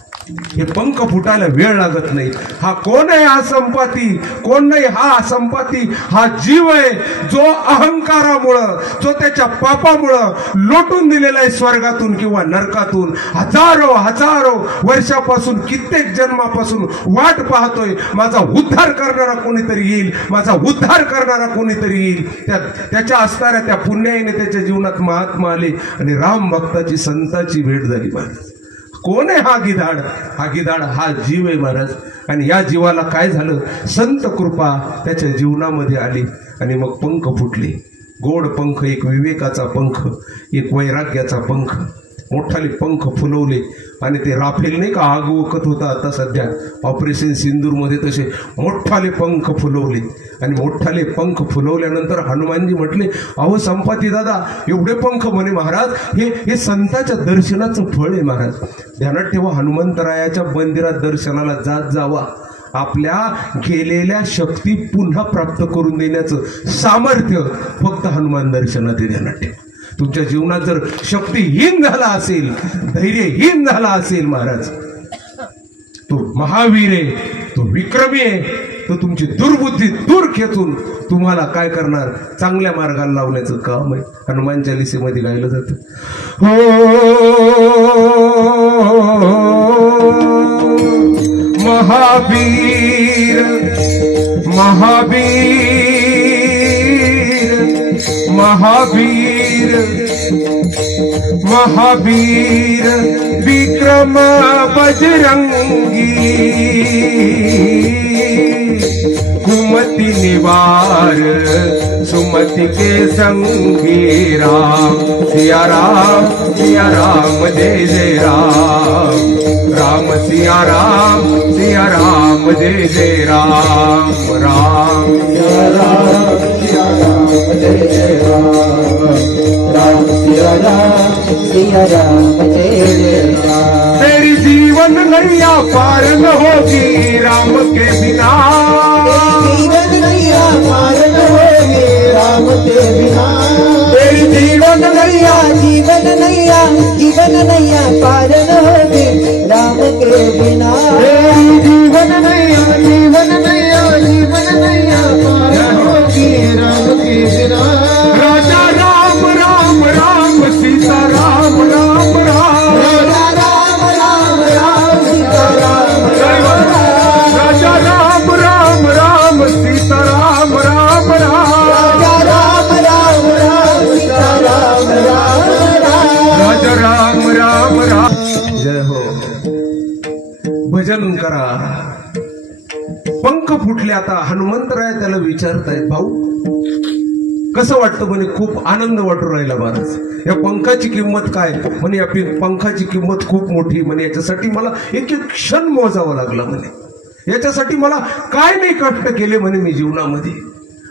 हे पंख फुटायला वेळ लागत नाही. हा कोण आहे हा संपाती, कोण नाही हा संपाती. हा जीव आहे जो अहंकारामुळं, जो त्याच्या पापामुळं लोटून दिलेला आहे स्वर्गातून किंवा नरकातून. हजारो हजारो वर्षापासून, कित्येक जन्मापासून वाट पाहतोय माझा उद्धार करणारा कोणीतरी येईल, माझा उद्धार करणारा कोणीतरी येईल. त्याच्या असणाऱ्या त्या पुण्याईने त्याच्या जीवनात महात्मा आले आणि राम भक्ताची संताची भेट झाली महाराज. कोण आहे हा गिधाड. हा गिधाड हा जीव आहे महाराज. आणि या जीवाला काय झालं, संत कृपा त्याच्या जीवनामध्ये आली आणि मग पंख फुटले. गोड पंख, एक विवेकाचा पंख, एक वैराग्याचा पंख, मोठाले पंख फुलवले. आणि ते राफेल नाही का आग ओकत होता आता सध्या ऑपरेशन सिंदूरमध्ये, तसे मोठाले पंख फुलवले. आणि मोठाले पंख फुलवल्यानंतर हनुमानजी म्हटले, अहो संपाती दादा एवढे पंख. म्हणे महाराज हे संताच्या दर्शनाचं फळ आहे महाराज. ध्यानात ठेवा, हनुमंतरायाच्या मंदिरात दर्शनाला जात जावा. आपल्या गेलेल्या शक्ती पुन्हा प्राप्त करून देण्याचं सामर्थ्य फक्त हनुमान दर्शनात आहे. ध्यानात ठेवा. तुमच्या जीवनात जर शक्तीहीन झाला असेल, धैर्यहीन झाला असेल महाराज, तो महावीर आहे, तो विक्रमी आहे, तो तुमची दुर्बुद्धी दूर खेचून तुम्हाला काय करणार, चांगल्या मार्गाला लावण्याचं काम आहे. हनुमान चालीसेमध्ये गायलं जातं, महावीर महावीर महावीर महावीर विक्रम बजरंगी कुमति निवार सुमति के संगी राम सिया राम जय जय राम राम सिया राम जय जय राम राम सिया राम जय जय राम सिया राम जय जय राम। तेरी जीवन नैया पार न होगी राम के बिना, जीवन नैया पार न होगी राम के बिना। तेरी जीवन नैया पार न होगी राम के बिना। तेरी जीवन नैया पार न होगी राम के बिना। राजा राम राम राम सीता राम राम राम, राजा राम राम राम सीता राम राम राम, राजा राम राम राम सीता राम राम राम, राजा राम राम राम सीता राम राम राम, राजा राम राम राम। जय हो। भजन करा। पंख फुटले। आता हनुमंतराय त्याला विचारतायत, भाऊ कसं वाटतं? म्हणे खूप आनंद वाटू राहिला महाराज। या पंखाची किंमत काय? म्हणे या पंखाची किंमत खूप मोठी। म्हणे याच्यासाठी मला एक एक क्षण मोजावा लागला। म्हणे याच्यासाठी मला काय नाही कष्ट केले म्हणे मी जीवनामध्ये।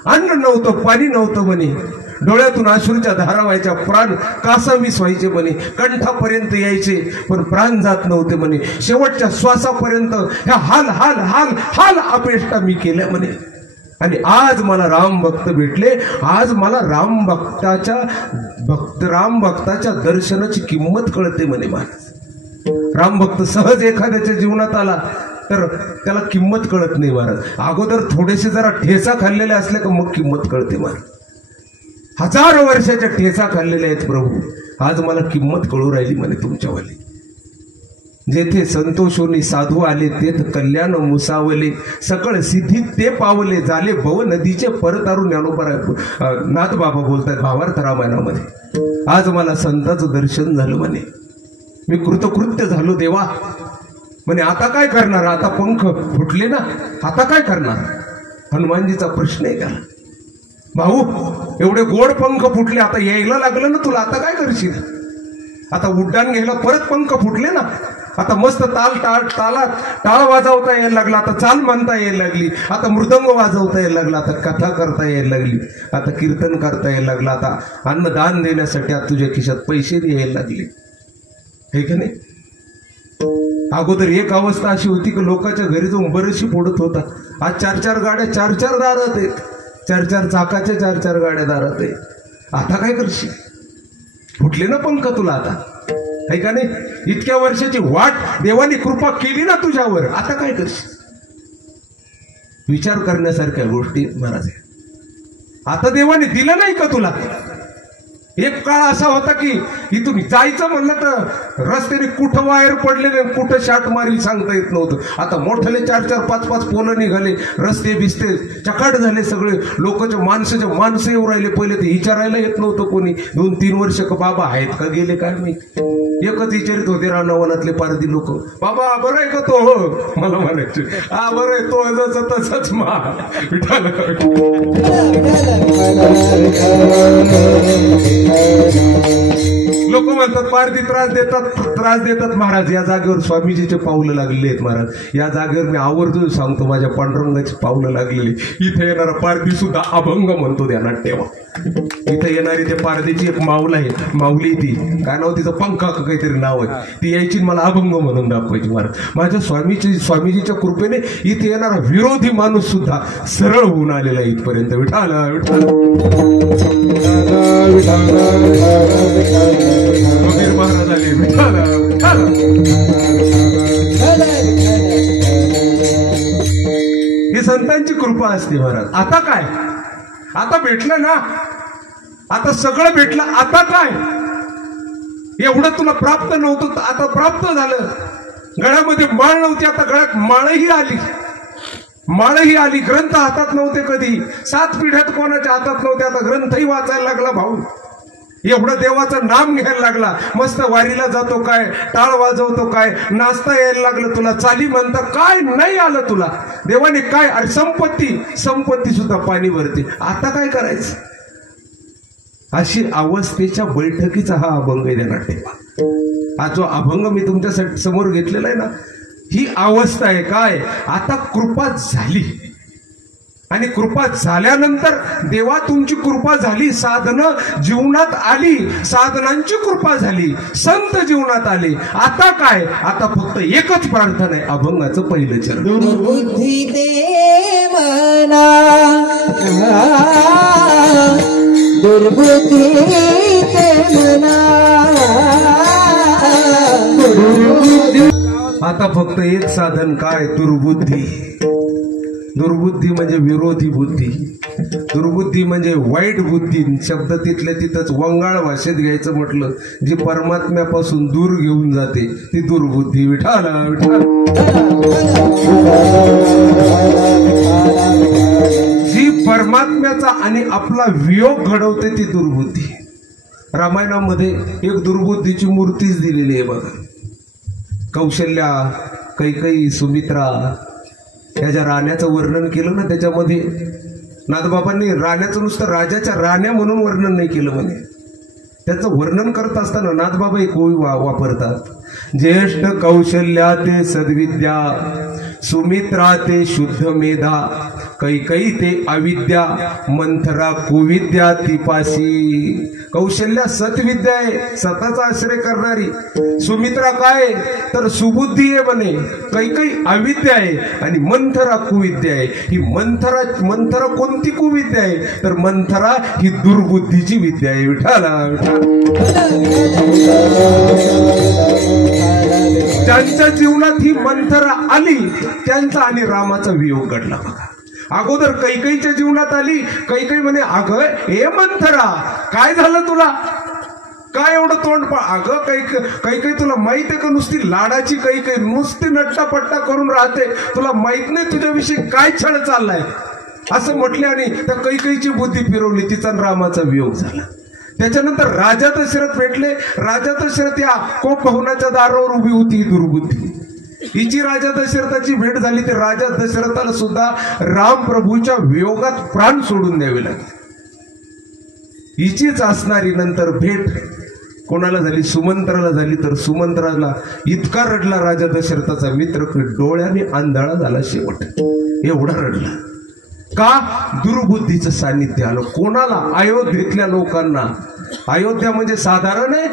अन्न नव्हतं, पाणी नव्हतं म्हणे, डोळ्यातून अश्रूच्या धारा व्हायच्या, प्राण कासावीस व्हायचे म्हणे, कंठापर्यंत यायचे पण प्राण जात नव्हते म्हणे, शेवटच्या श्वासापर्यंत ह्या हाल हाल हाल हाल अपेष्टा मी केल्या म्हणे। आणि आज मला राम भक्त भेटले, आज मला राम भक्ताच्या दर्शनाची किंमत कळते म्हणे महाराज। राम भक्त सहज एखाद्याच्या जीवनात आला तर त्याला किंमत कळत नाही महाराज। अगोदर थोडेसे जरा ठेचा खाल्लेले असले का मग किंमत कळते महाराज। हजारो वर्षाच्या ठेचा खाल्लेले आहेत प्रभू, आज मला किंमत कळू राहिली म्हणे तुमच्यावाली. जेथे संतोषोनी साधू आले तेथ कल्याण मुसावले, सकळ सिद्धीत ते पावले, झाले भव नदीचे परतारू. ज्ञानोबा नाथबाबा बोलतात भावार्थ रामायणामध्ये. आज मला संतांचं दर्शन झालं म्हणे, मी कृतकृत्य झालो देवा म्हणे. आता काय करणार, आता पंख फुटले ना, आता काय करणार. हनुमानजीचा प्रश्न आहे त्याला, भाऊ एवढे गोड पंख फुटले, आता यायला लागलं ना तुला, आता काय करशील. आता उड्डाण घ्यायला परत पंख फुटले ना, आता मस्त टाळ वाजवता यायला लागला, आता चाल म्हणता यायला लागली, आता मृदंग वाजवता यायला लागला, आता कथा करता यायला लागली, आता कीर्तन करता यायला लागला, आता अन्नदान देण्यासाठी आता तुझ्या खिशात पैसे यायला लागले, हे का नाही. अगोदर एक अवस्था अशी होती की लोकांच्या घरी जाऊन बरीचशी फोडत होता. आज 4-4 गाड्या 4-4 दारात आहेत, 4-4 चाकाच्या 4-4 गाड्या दारात आहेत. आता काय करशील, फुटले ना पंख तुला आता, है का नाही. इतक्या वर्षाची वाट देवाने कृपा केली ना तुझ्यावर, आता काय करशील. विचार करण्यासारख्या गोष्टी महाराज आहे. आता देवाने दिलं नाही का तुला. एक काळ असा होता की इथून जायचं म्हणलं तर रस्त्याने कुठं वायर पडलेले, कुठं शाट मारी सांगता येत नव्हतं. आता मोठ्याले 4-4, 5-5 पोलं निघाले, रस्ते बिस्ते चकाट झाले सगळे. लोकांच्या माणसं येऊ राहिले. पहिले ते विचारायला येत नव्हतं कोणी. 2-3 वर्ष का बाबा आहेत का गेले काय माहिती. एकच विचारित होते रानावनातले पारधी लोक, बाबा बरं आहे का तो. हो मला म्हणायचे, हा बरं आहे तो, जसं तसंच मा विठाल. लोक म्हणतात पारधी त्रास देतात महाराज. या जागेवर स्वामीजीचे पावलं लागलेले आहेत महाराज. या जागेवर मी आवर्जून सांगतो, माझ्या पांडुरंगाची पावलं लागलेली. इथे येणारा पारधी सुद्धा अभंग म्हणतो, ध्यानात ठेवा. इथे येणारी ते पारधीची एक माऊल आहे, माऊली, ती काय नाव तिचं, पंखा काहीतरी नाव आहे, ती यायची मला अभंग म्हणून दाखवायची महाराज. माझ्या स्वामीजीच्या कृपेने इथे येणारा विरोधी माणूस सुद्धा सरळ होऊन आलेला आहे इथपर्यंत. विठाल विठाल कबीर महाराज आले. विठाल विठाल. ही संतांची कृपा असते महाराज. आता काय, आता भेटलं ना, आता सगळं भेटलं, आता काय. एवढं तुला प्राप्त नव्हतं, आता प्राप्त झालं. गळ्यामध्ये माळ नव्हती, आता गळ्यात माळही आली. ग्रंथ हातात नव्हते कधी, 7 पिढ्यात कोणाच्या हातात नव्हते, आता ग्रंथही वाचायला लागला भाऊ. एवढं देवाचं नाम घ्यायला लागला. मस्त वारीला जातो काय, टाळ वाजवतो काय, नाचता यायला लागलं तुला, चाली म्हणता काय नाही आलं तुला. देवाने काय, अरे संपत्ती सुद्धा पाणी भरते. आता काय करायचं. अशी अवस्थेच्या बैठकीचा हा अभंग देण्यात ठेवा. हा जो अभंग मी तुमच्या समोर घेतलेला आहे ना, ही अवस्था आहे. काय, आता कृपा झाली, आणि कृपा झाल्यानंतर देवा तुमची कृपा झाली, साधनं जीवनात आली, साधनांची कृपा झाली, संत जीवनात आले. आता काय, आता फक्त एकच प्रार्थना आहे, अभंगाचं पहिलं चरण. दुर्बुद्धी ते मना, दुर्बुद्धी ते मना. आता फक्त एक साधन काय, दुर्बुद्धी. दुर्बुद्धी म्हणजे विरोधी बुद्धी, दुर्बुद्धी म्हणजे वाईट बुद्धी. शब्द तिथल्या तिथंच वंगाळ भाषेत घ्यायचं म्हटलं, जी परमात्म्यापासून दूर घेऊन जाते ती दुर्बुद्धी. विठाला विठाल. जी परमात्म्याचा आणि आपला वियोग घडवते ती दुर्बुद्धी. रामायणामध्ये एक दुर्बुद्धीची मूर्तीच दिलेली आहे बघा. कौशल्या, कैकेयी, सुमित्रा, ह्या ज्या राण्याचं वर्णन केलं ना, त्याच्यामध्ये नाथबाबांनी राण्याचं नुसतं राजाच्या राण्या म्हणून वर्णन नाही केलं म्हणे. त्याचं वर्णन करत असताना नाथबाबा एक ओवी वापरतात. ज्येष्ठ कौशल्या ते सद्विद्या, सुमित्रा ते शुद्ध मेधा, कैकेयी ते अविद्या, मंथरा कुविद्या तिपासी. कौशल्या सतविद्या आहे, स्वतःचा आश्रय करणारी. सुमित्रा काय तर सुबुद्धी आहे म्हणे. कैकेयी अविद्या आहे आणि मंथरा कुविद्या आहे. ही मंथरा कोणती कुविद्या आहे तर मंथरा ही दुर्बुद्धीची विद्या आहे. विठाला विठाल. ज्यांच्या जीवनात ही मंथरा आली त्यांचा आणि रामाचा वियोग घडला बघा. अगोदर कैकेयीच्या जीवनात आली. कैकेयी म्हणे, अगं हे मंथरा काय झालं तुला, काय एवढं तोंड अगं काही तुला माहित आहे का? नुसती लाडाची काही नुसती नट्टापट्टा करून राहते. तुला माहित नाही तुझ्याविषयी काय छळ चाललाय असं म्हटले आणि त्या कैकेयीची बुद्धी फिरवली. तिचा रामाचा वियोग झाला. त्याच्यानंतर राजा दशरथ भेटले. राजा दशरथ या कोप भवनाच्या दारावर उभी होती दुर्बुद्धी. हिची राजा दशरथाची भेट झाली. ते राजा दशरथाला सुद्धा राम प्रभूच्या वियोगात प्राण सोडून द्यावे लागले. हिचीच असणारी नंतर भेट कोणाला झाली? सुमंत्राला झाली. तर सुमंत्राला इतका रडला राजा दशरथाचा मित्र की डोळ्याने आंधळा झाला. शेवट एवढा रडला. का? दुर्बुद्धीचं सान्निध्य आलं. कोणाला? अयोध्येतल्या लोकांना. अयोध्या म्हणजे साधारण आहे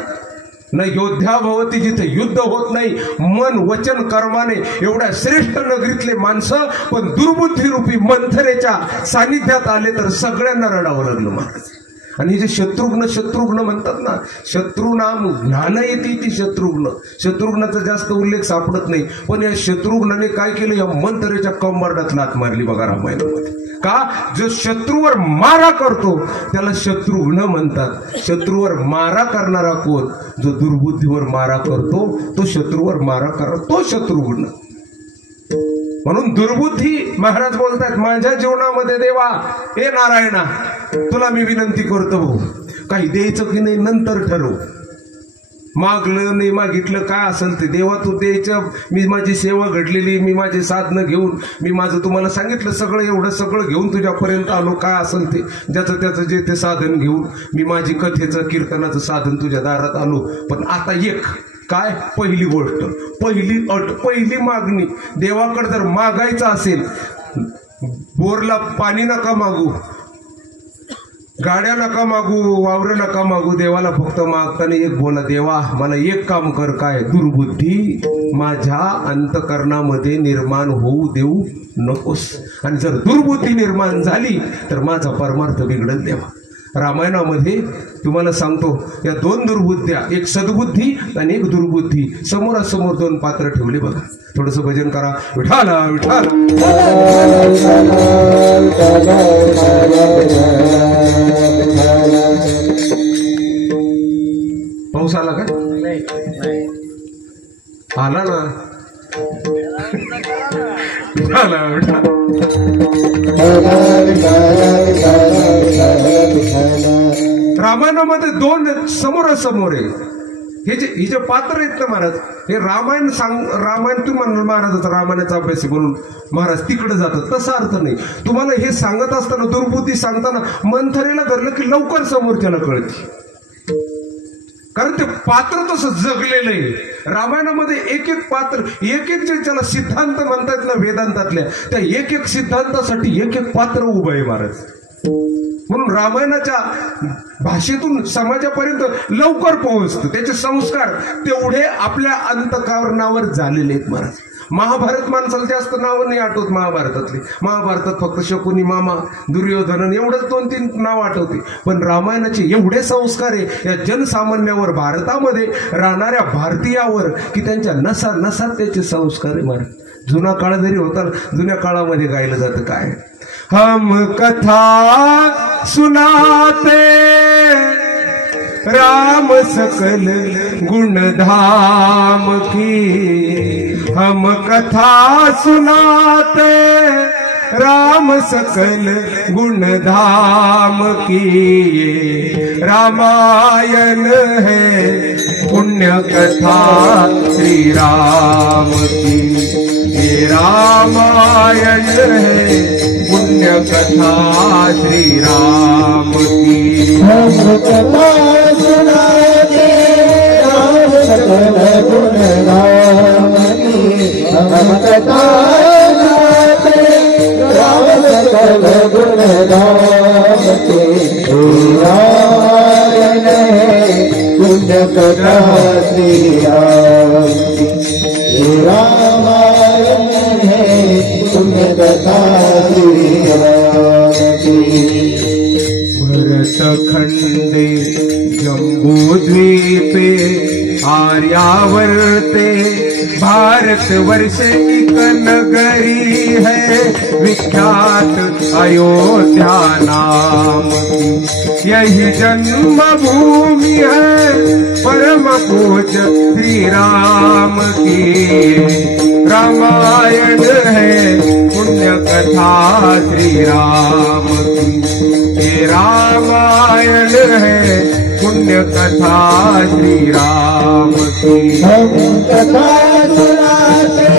न. योद्ध्या भवती, जिथे युद्ध होत नाही मन वचन कर्माने, एवढ्या श्रेष्ठ नगरीतले माणसं पण दुर्बुद्धी रूपी मंथरेच्या सानिध्यात आले तर सगळ्यांना रडावं लागलं महाराज. आणि जे शत्रुघ्न म्हणतात ना, शत्रुनाम ज्ञान येते ती शत्रुघ्नाचा जास्त उल्लेख सापडत नाही. पण या शत्रुघ्नाने काय केलं? या मंथरेच्या कंबरडात लाथ मारली बघा रामायणामध्ये. का? जो शत्रूवर मारा करतो त्याला शत्रुघ्न म्हणतात. शत्रूवर मारा करणारा कोण? जो दुर्बुद्धीवर मारा करतो तो शत्रूवर मारा करा तो शत्रुघ्न. म्हणून दुर्बुद्धी महाराज बोलतात माझ्या जीवनामध्ये देवा हे नारायणा तुला मी विनंती करतो भाऊ, काही द्यायचं की नाही नंतर ठरव. मागलं नाही मागितलं काय असेल ते देवा तू द्यायचं. मी माझी सेवा घडलेली, मी माझे साधनं घेऊन, मी माझं तुम्हाला सांगितलं सगळं, एवढं सगळं घेऊन तुझ्यापर्यंत आलो. काय असेल ते ज्याचं त्याचं जे ते साधन घेऊन मी माझी कथेचं कीर्तनाचं साधन तुझ्या दारात आलो. पण आता एक काय? पहिली गोष्ट, पहिली अट, पहिली मागणी. देवाकडे जर मागायचं असेल, बोरला पाणी नका मागू, गाड्या नका मागू, वावर नका मागू. देवाला फक्त मागताना एक बोला, देवा मला एक काम कर. काय? दुर्बुद्धी माझ्या अंतकरणामध्ये निर्माण होऊ देऊ नकोस. आणि जर दुर्बुद्धी निर्माण झाली तर माझा परमार्थ बिघडल देवा. रामायणामध्ये तुम्हाला सांगतो या दोन दुर्बुद्ध्या, एक सद्बुद्धी आणि एक दुर्बुद्धी, समोरासमोर दोन पात्र ठेवले बघा. थोडस भजन करा. विठाला विठाला. पाऊस आला का? आला ना. विठाला विठाला. रामायणामध्ये दोन समोरासमोर आहे. हे जे पात्र आहेत ना महाराज, हे रामायण तुम्हाला महाराजाचा रामायणाचा अभ्यास म्हणून महाराज तिकडे जातात. तसा अर्थ नाही. तुम्हाला हे सांगत असताना दुर्बुद्धी सांगताना मंथरेला धरलं की लवकर समोरच्याला कळते. कारण ते पात्र तसं जगलेलं आहे. रामायणामध्ये एक एक पात्र, एक एक जे त्याला सिद्धांत म्हणतात ना वेदांतातल्या, त्या एक एक सिद्धांतासाठी एक एक पात्र उभं आहे महाराज. म्हणून रामायणाच्या भाषेतून समाजापर्यंत लवकर पोहोचतं. त्याचे संस्कार तेवढे आपल्या अंतःकरणावर झालेले आहेत महाराज. महाभारत माणसाला जास्त नावं नाही आठवत महाभारतातली. महाभारतात फक्त शकुनी, मामा, दुर्योधन एवढंच 2-3 नाव आठवते. पण रामायणाचे एवढे संस्कार आहे या जनसामान्यावर, भारतामध्ये राहणाऱ्या भारतीयावर, की त्यांच्या नसा नसात त्याचे संस्कार आहे महाराज. जुना काळ जरी होता, जुन्या काळामध्ये गायलं जातं काय? हम कथा सुनाते राम सकल गुणधाम की, हम कथा सुनाते राम सकल गुणधाम की. रामायण है पुण्य कथा श्री राम की, ये रामायण है पुण्य कथा श्री राम की. हम कथा सुनाते राम सकल गुणधाम की, हम कथा सुनाते राम सकल गुणधाम की. रामायण है पुण्य कथा श्री राम की, रामायण है पुण्य कथा श्री राम की. भरतखंडे जम्बूद्वीपे आर्यावर्ते भारत वर्ष एक नगरी है विख्यात अयोध्या नाम की, यही जन्म भूमि है परम पूज्य श्री राम की। रामायण है पुण्य कथा श्री राम की, ये रामायण है पुण्य कथा श्री राम की। हम कथा सुनाते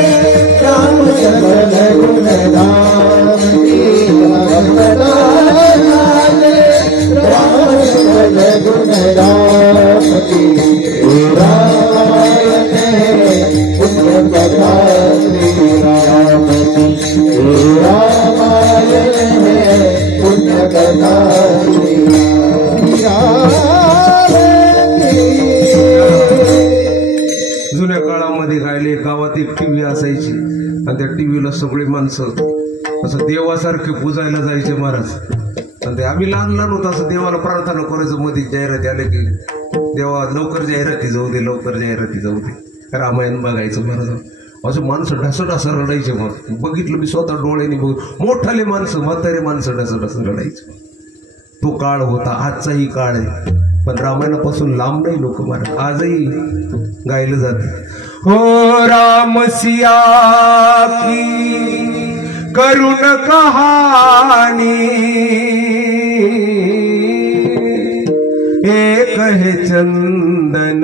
राम चरण गुण राम की, हम कथा सुनाते राम चरण गुण राम की। रामायण है पुण्य कथा श्री राम की, रामायण है पुण्य कथा श्री राम। जुन्या काळामध्ये गायले गावात एक टीव्ही असायची आणि त्या टीव्हीला सगळे माणसं असं देवासारखे पूजायला जायचे महाराज. आणि ते आम्ही लहान लहान होतो असं देवाला प्रार्थना करायचं. मध्ये जाहिराती आले की देवा लवकर जाहिराती जाऊ दे, लवकर जाहिराती जाऊ दे, रामायण बघायचं महाराज. असं माणसं ढसढसं रडायचे. मग बघितलं मी स्वतः डोळ्यांनी बघ, मोठाले माणसं म्हातारे माणसं ढसढसं रडायचे. तो काळ होता, आजचाही काळ आहे. पण रामायणापासून लांब नाही लोक महाराज, आजही गायलं जाते. हो राम सिया की करुण कहानी, एक है चंदन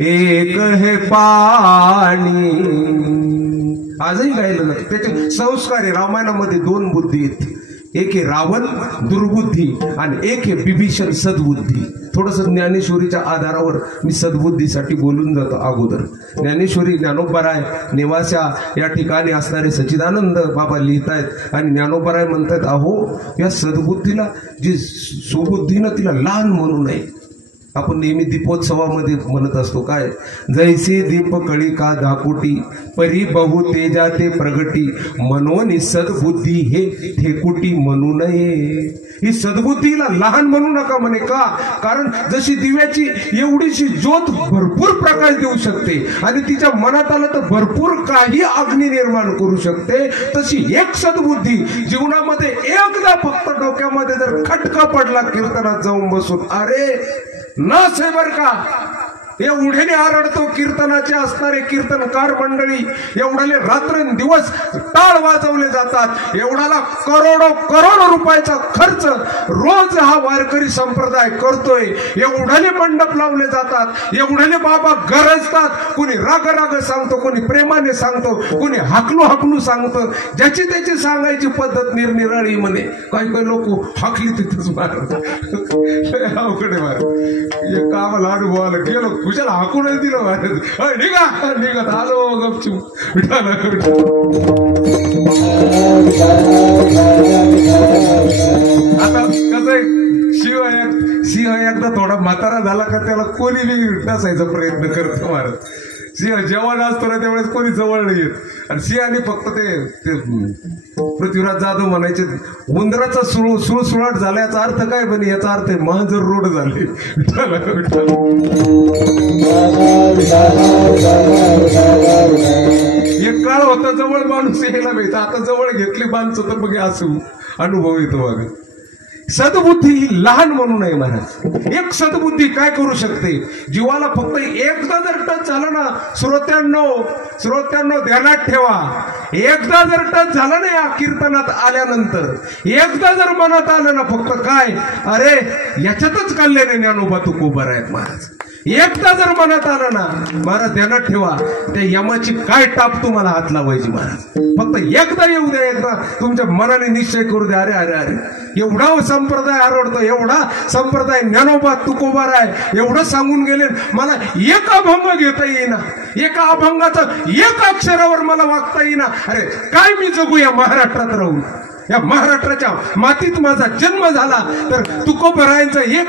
एक है पाणी. आजही गायलं जातं. त्याचे संस्कार आहे. रामायणामध्ये दोन बुद्धी आहेत. एक आहे रावण दुर्बुद्धी आणि एक आहे विभीषण सद्बुद्धी. थोडंसं ज्ञानेश्वरीच्या आधारावर मी सद्बुद्धीसाठी बोलून जातो अगोदर. ज्ञानेश्वरी ज्ञानोबराय निवास्या या ठिकाणी असणारे सच्चिदानंद बाबा लिहितायत आणि ज्ञानोबराय म्हणतात, अहो या सद्बुद्धीला जी सुबुद्धीनं तिला लहान म्हणू नये. आपण नेहमी दीपोत्सवामध्ये म्हणत असतो काय, जैसे दीप कळिका दाकुटी परी बहु तेजा ते प्रगटी, मनोनी सद्बुद्धी हे ठेकुटी म्हणू नये. ही सद्बुद्धीला लहान म्हणू नका म्हणे. का? कारण जशी दिव्याची एवढीशी ज्योत भरपूर प्रकाश देऊ शकते आणि तिच्या मनात आलं तर भरपूर काही अग्नी निर्माण करू शकते, तशी एक सद्बुद्धी जीवनामध्ये एकदा फक्त डोक्यामध्ये जर खटका पडला कीर्तनात जाऊन बसून, अरे नाच आहे बर का. एवढ्याने आरडतो कीर्तनाचे असणारे कीर्तनकार मंडळी, एवढ्याने रात्रंदिवस टाळ वाजवले जातात. एवढ्याला करोडो रुपयाचा खर्च रोज हा वारकरी संप्रदाय करतोय. एवढ्याने मंडप लावले जातात, एवढ्याने बाबा गरजतात. कोणी राग सांगतो, कोणी प्रेमाने सांगतो, कोणी हाकलू सांगतं. ज्याची त्याची सांगायची पद्धत निरनिराळी म्हणे. काही लोक हाकली तिथेच मारत अवघडे मार. एक कामाला अनुभव आला, गेलो खुशाला हाकूनच दिलं मारत. निघत आलो गपचूप. आता कसं आहे, सिंह एकदा थोडा म्हातारा झाला का त्याला कोणी बी नसायचा प्रयत्न करतो महाराज. सिंह जेव्हा असतो ना त्यावेळेस कोणी जवळ नाही येत. आणि सिंहाने फक्त ते पृथ्वीराज जाधव म्हणायचे, उंदराचा सुळसुळाट झाला याचा अर्थ काय बने, याचा अर्थ आहे महाजर रोड झाले. एक काळ होता जवळ माणूस यायला मिळतं, आता जवळ घेतली माणसं तर बघ असं अनुभव येतो बघा. सद्बुद्धी ही लहान म्हणू नये महाराज. एक सद्बुद्धी काय करू शकते, जीवाला फक्त एकदा जर टच झालं ना, श्रोत्यांनो ध्यानात ठेवा, एकदा जर टच झालं ना या कीर्तनात आल्यानंतर, एकदा जर मनात आलं ना फक्त काय, अरे याच्यातच कल्याण ज्ञानोबा तुकोबर आहेत महाराज. एकदा जर मनात आलं ना महाराज, ध्यानात ठेवा, त्या यमाची काय टाप तुम्हाला हात लावायची महाराज. फक्त एकदा येऊ द्या, एकदा तुमच्या मनाने निश्चय करू द्या, अरे अरे अरे एवढा संप्रदाय आरडतो, एवढा संप्रदाय ज्ञानोबा तुकोबार आहे, एवढं सांगून गेले, मला एक अभंग घेता येईना, एका अभंगाचं एक अक्षरावर मला वागता येईना. अरे काय मी जगू या महाराष्ट्रात राहून, या महाराष्ट्राच्या मातीत माझा जन्म झाला तर तुकोबरायांचा एक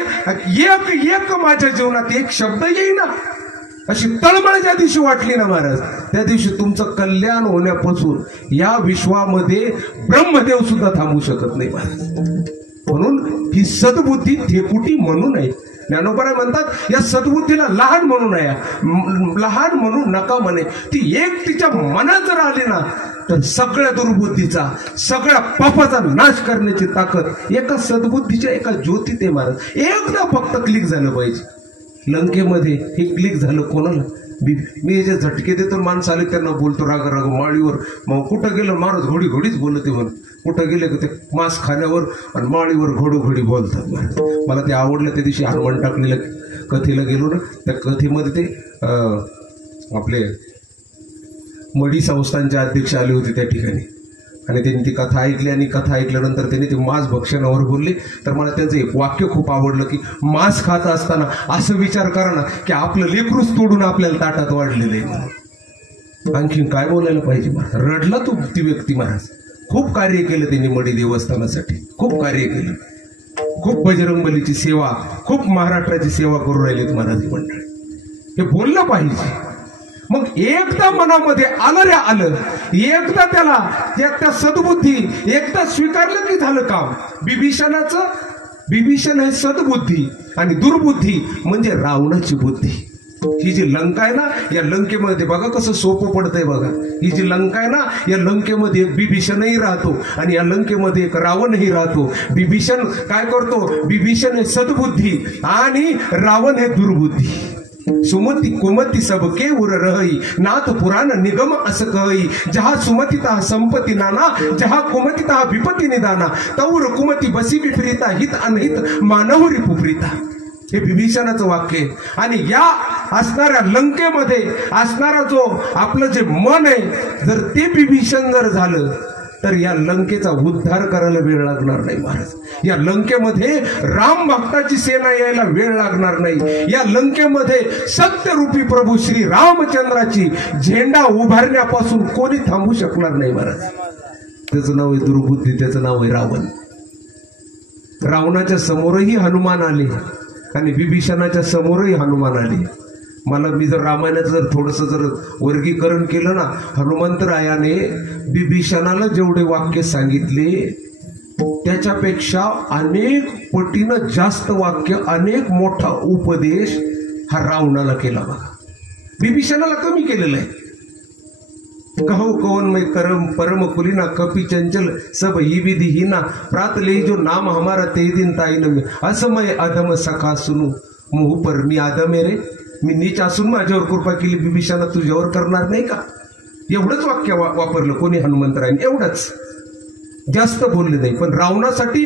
माझ्या जीवनात एक शब्द येईना, अशी तळमळ ज्या दिवशी वाटली ना महाराज, त्या दिवशी तुमचं कल्याण होण्यापासून या विश्वामध्ये ब्रह्मदेव सुद्धा थांबू शकत नाही महाराज. म्हणून ही सद्बुद्धी ठेकुटी म्हणू नये. ज्ञानोबा म्हणतात या सद्बुद्धीला लहान म्हणू नये, लहान म्हणू नका म्हणे. ती एक तिच्या मनात जर आली ना तर सगळ्या दुर्बुद्धीचा, सगळ्या पापाचा नाश करण्याची ताकद एका सद्बुद्धीच्या, एका ज्योतीत आहे महाराज. एकदा फक्त क्लिक झालं पाहिजे. लंकेमध्ये हे क्लिक झालं कोणाला? मी जे झटके देतो माणसं आले त्यांना बोलतो राग राग माळीवर. मग कुठं गेलं महाराज घोडी घोडीच बोलते म्हणून. कुठं गेले का ते मांस खाण्यावर आणि माळीवर घोडोघोडी बोलतात महाराज. मला ते आवडलं. त्या दिवशी हनुमान टाकलेलं कथेला गेलो ना, त्या कथेमध्ये ते आपले मडी संस्थानचे अध्यक्ष आले होते त्या ठिकाणी आणि त्यांनी ती कथा ऐकली आणि कथा ऐकल्यानंतर त्यांनी ते मांस भक्षणावर बोलले. तर मला त्यांचं एक वाक्य खूप आवडलं की मांस खात असताना असं विचार करा ना की आपलं लेकरूच तोडून आपल्याला ताटात वाढलेलं आहे. मला आणखीन काय बोलायला पाहिजे महाराज. रडला तो ती व्यक्ती महाराज. खूप कार्य केलं त्यांनी मडी देवस्थानासाठी, खूप कार्य केलं. खूप बजरंगबलीची सेवा, खूप महाराष्ट्राची सेवा करून राहिलीत महाराज मंडळी. हे बोललं पाहिजे. मग एकदा मनामध्ये आलं रे आलं, एकदा त्याला त्या सद्बुद्धी एकदा स्वीकारलं की झालं काम. विभीषण आहे सद्बुद्धी आणि दुर्बुद्धी म्हणजे रावणाची बुद्धी. ही जी लंका आहे ना, या लंकेमध्ये बघा कसं सोपं पडतंय बघा. ही जी लंका आहे ना, या लंकेमध्ये एक विभीषणही राहतो आणि या लंकेमध्ये एक रावणही राहतो. विभीषण काय करतो? विभीषण हे सद्बुद्धी आणि रावण हे दुर्बुद्धी. सुमती कुमती सबके उर रही, नाथ पुराण निगम अस कही. जहा सुमती तहा संपत्ती नाना, जहा कुमती तहा विपत्ती निदाना. तौर कुमती बसी विपरीता, हित अनहित मानवरी पुपरीता. हे विभीषणाचं वाक्य आहे. आणि या असणाऱ्या लंकेमध्ये असणारा जो आपलं जे मन आहे, जर ते विभीषण जर झालं तर या लंकेचा उद्धार करायला वेळ लागणार नाही महाराज. या लंकेमध्ये राम भक्ताची सेना यायला वेळ लागणार नाही. या लंकेमध्ये सत्यरूपी प्रभू श्री रामचंद्राची झेंडा उभारण्यापासून कोणी थांबू शकणार नाही महाराज. त्याचं नाव आहे दुर्बुद्धी, त्याचं नाव आहे रावण. रावणाच्या समोरही हनुमान आले आणि विभीषणाच्या समोरही हनुमान आले. मी जर रामायणाचं जर थोडंसं जर वर्गीकरण केलं ना, हनुमंतरायाने विभीषणाला जेवढे वाक्य सांगितले त्याच्यापेक्षा अनेक पटीनं जास्त वाक्य, अनेक मोठा उपदेश हा रावणाला केला बघा. विभीषणाला कमी केलेला आहे. कहो कौन मैं करम परम कुलीना, कपी चंचल सब ही विधि हीना. प्रात ले जो नाम हमारा ते दिन ताईन में, असमय अधम सखा सुनू मुह पर. मी आदम आहे रे, मी नीच असून माझ्यावर कृपा केली, विभीषणा तुझ्यावर करणार नाही का? एवढंच वाक्य वापरलं कोणी हनुमंतरायाने, एवढंच, जास्त बोलले नाही. पण रावणासाठी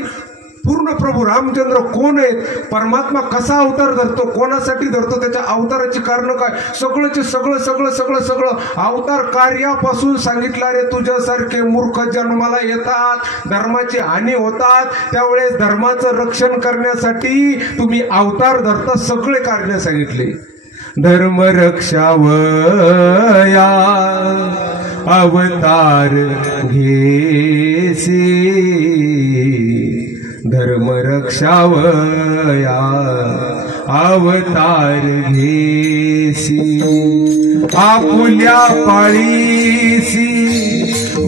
पूर्ण प्रभू रामचंद्र कोण आहेत, परमात्मा कसा अवतार धरतो, कोणासाठी धरतो, त्याच्या अवताराची कारण काय, सगळंचे सगळं सगळं सगळं सगळं अवतार कार्यापासून सांगितलं. रे तुझ्यासारखे मूर्ख जन्माला येतात, धर्माची हानी होतात, त्यावेळेस धर्माचं रक्षण करण्यासाठी तुम्ही अवतार धरता, सगळे कार्य सांगितले. धर्म रक्षावया अवतार घेसे, धर्म रक्षावया अवतार घेसी. आपुल्या पाळीसी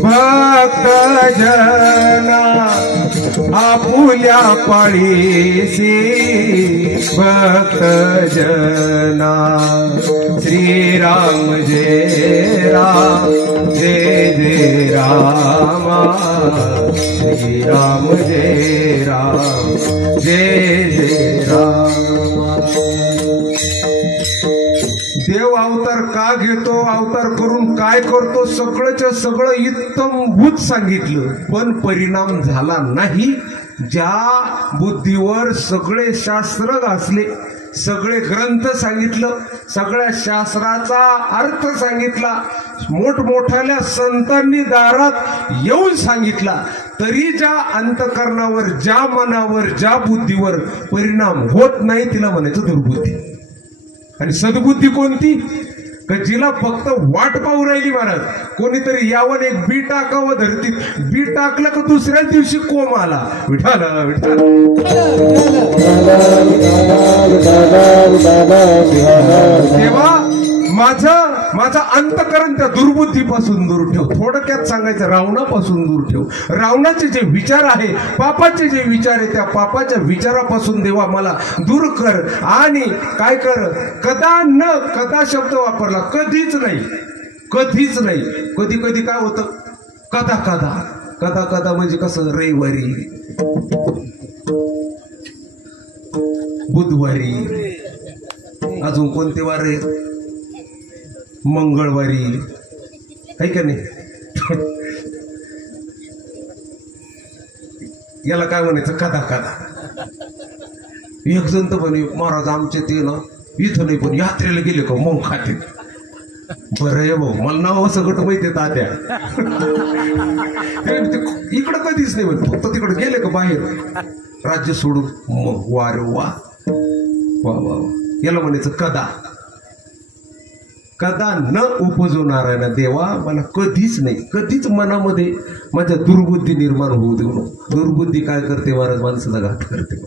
भक्त जना, आपुल्या पाळीसी भक्त जना. श्रीराम जय राम, जय जय रामा. श्रीराम जय राम, जय जय रामा. देव अवतार का घेतो, अवतार करून काय करतो, सगळंच्या सगळं इत्तमभूत सांगितलं, पण परिणाम झाला नाही. ज्या बुद्धीवर सगळे शास्त्र घासले, सगळे ग्रंथ सांगितलं, सगळ्या शास्त्राचा अर्थ सांगितला, मोठमोठ्या संतांनी दारात येऊन सांगितला, तरी ज्या अंतकरणावर, ज्या मनावर, ज्या बुद्धीवर परिणाम होत नाही, तिला म्हणायचं दुर्बुद्धी. आणि सद्बुद्धी कोणती? का जिला फक्त वाट पाहू राहिली महाराज. कोणीतरी यावं एक बी टाकावं धरतीत, बी टाकलं का दुसऱ्याच दिवशी कोंब आला. विठाल विठाल. तेव्हा माझा अंतकरण त्या दुर्बुद्धीपासून दूर ठेव. थोडक्यात सांगायचं, रावणापासून दूर ठेव. रावणाचे जे विचार आहे, पापाचे जे विचार आहे, त्या पापाच्या विचारापासून देवा मला दूर कर. आणि काय कर, कदा शब्द वापरला, कधीच नाही, कधीच नाही. कधी कधी काय होतं, कदा म्हणजे कसं, रविवारी, बुधवारी, अजून कोणते वार आहेत, मंगळवारी, आहे का नाही. याला काय म्हणायचं, कदा. एक जण तर म्हणे, महाराज आमचे ते ना इथं नाही पण यात्रेला गेले का मग खाते. बरं आहे भाऊ, मला नाव सगळं माहिती तात्या. इकडं कधीच नाही म्हणत, फक्त तिकडे गेले का बाहेर राज्य सोडून मग वा रे वा. याला म्हणायचं कदा न उपजो नारायण देवा, मला कधीच नाही, कधीच मनामध्ये माझ्या दुर्बुद्धी निर्माण होऊ देऊ नको. दुर्बुद्धी काय करते महाराज, माणसाचा घात करते,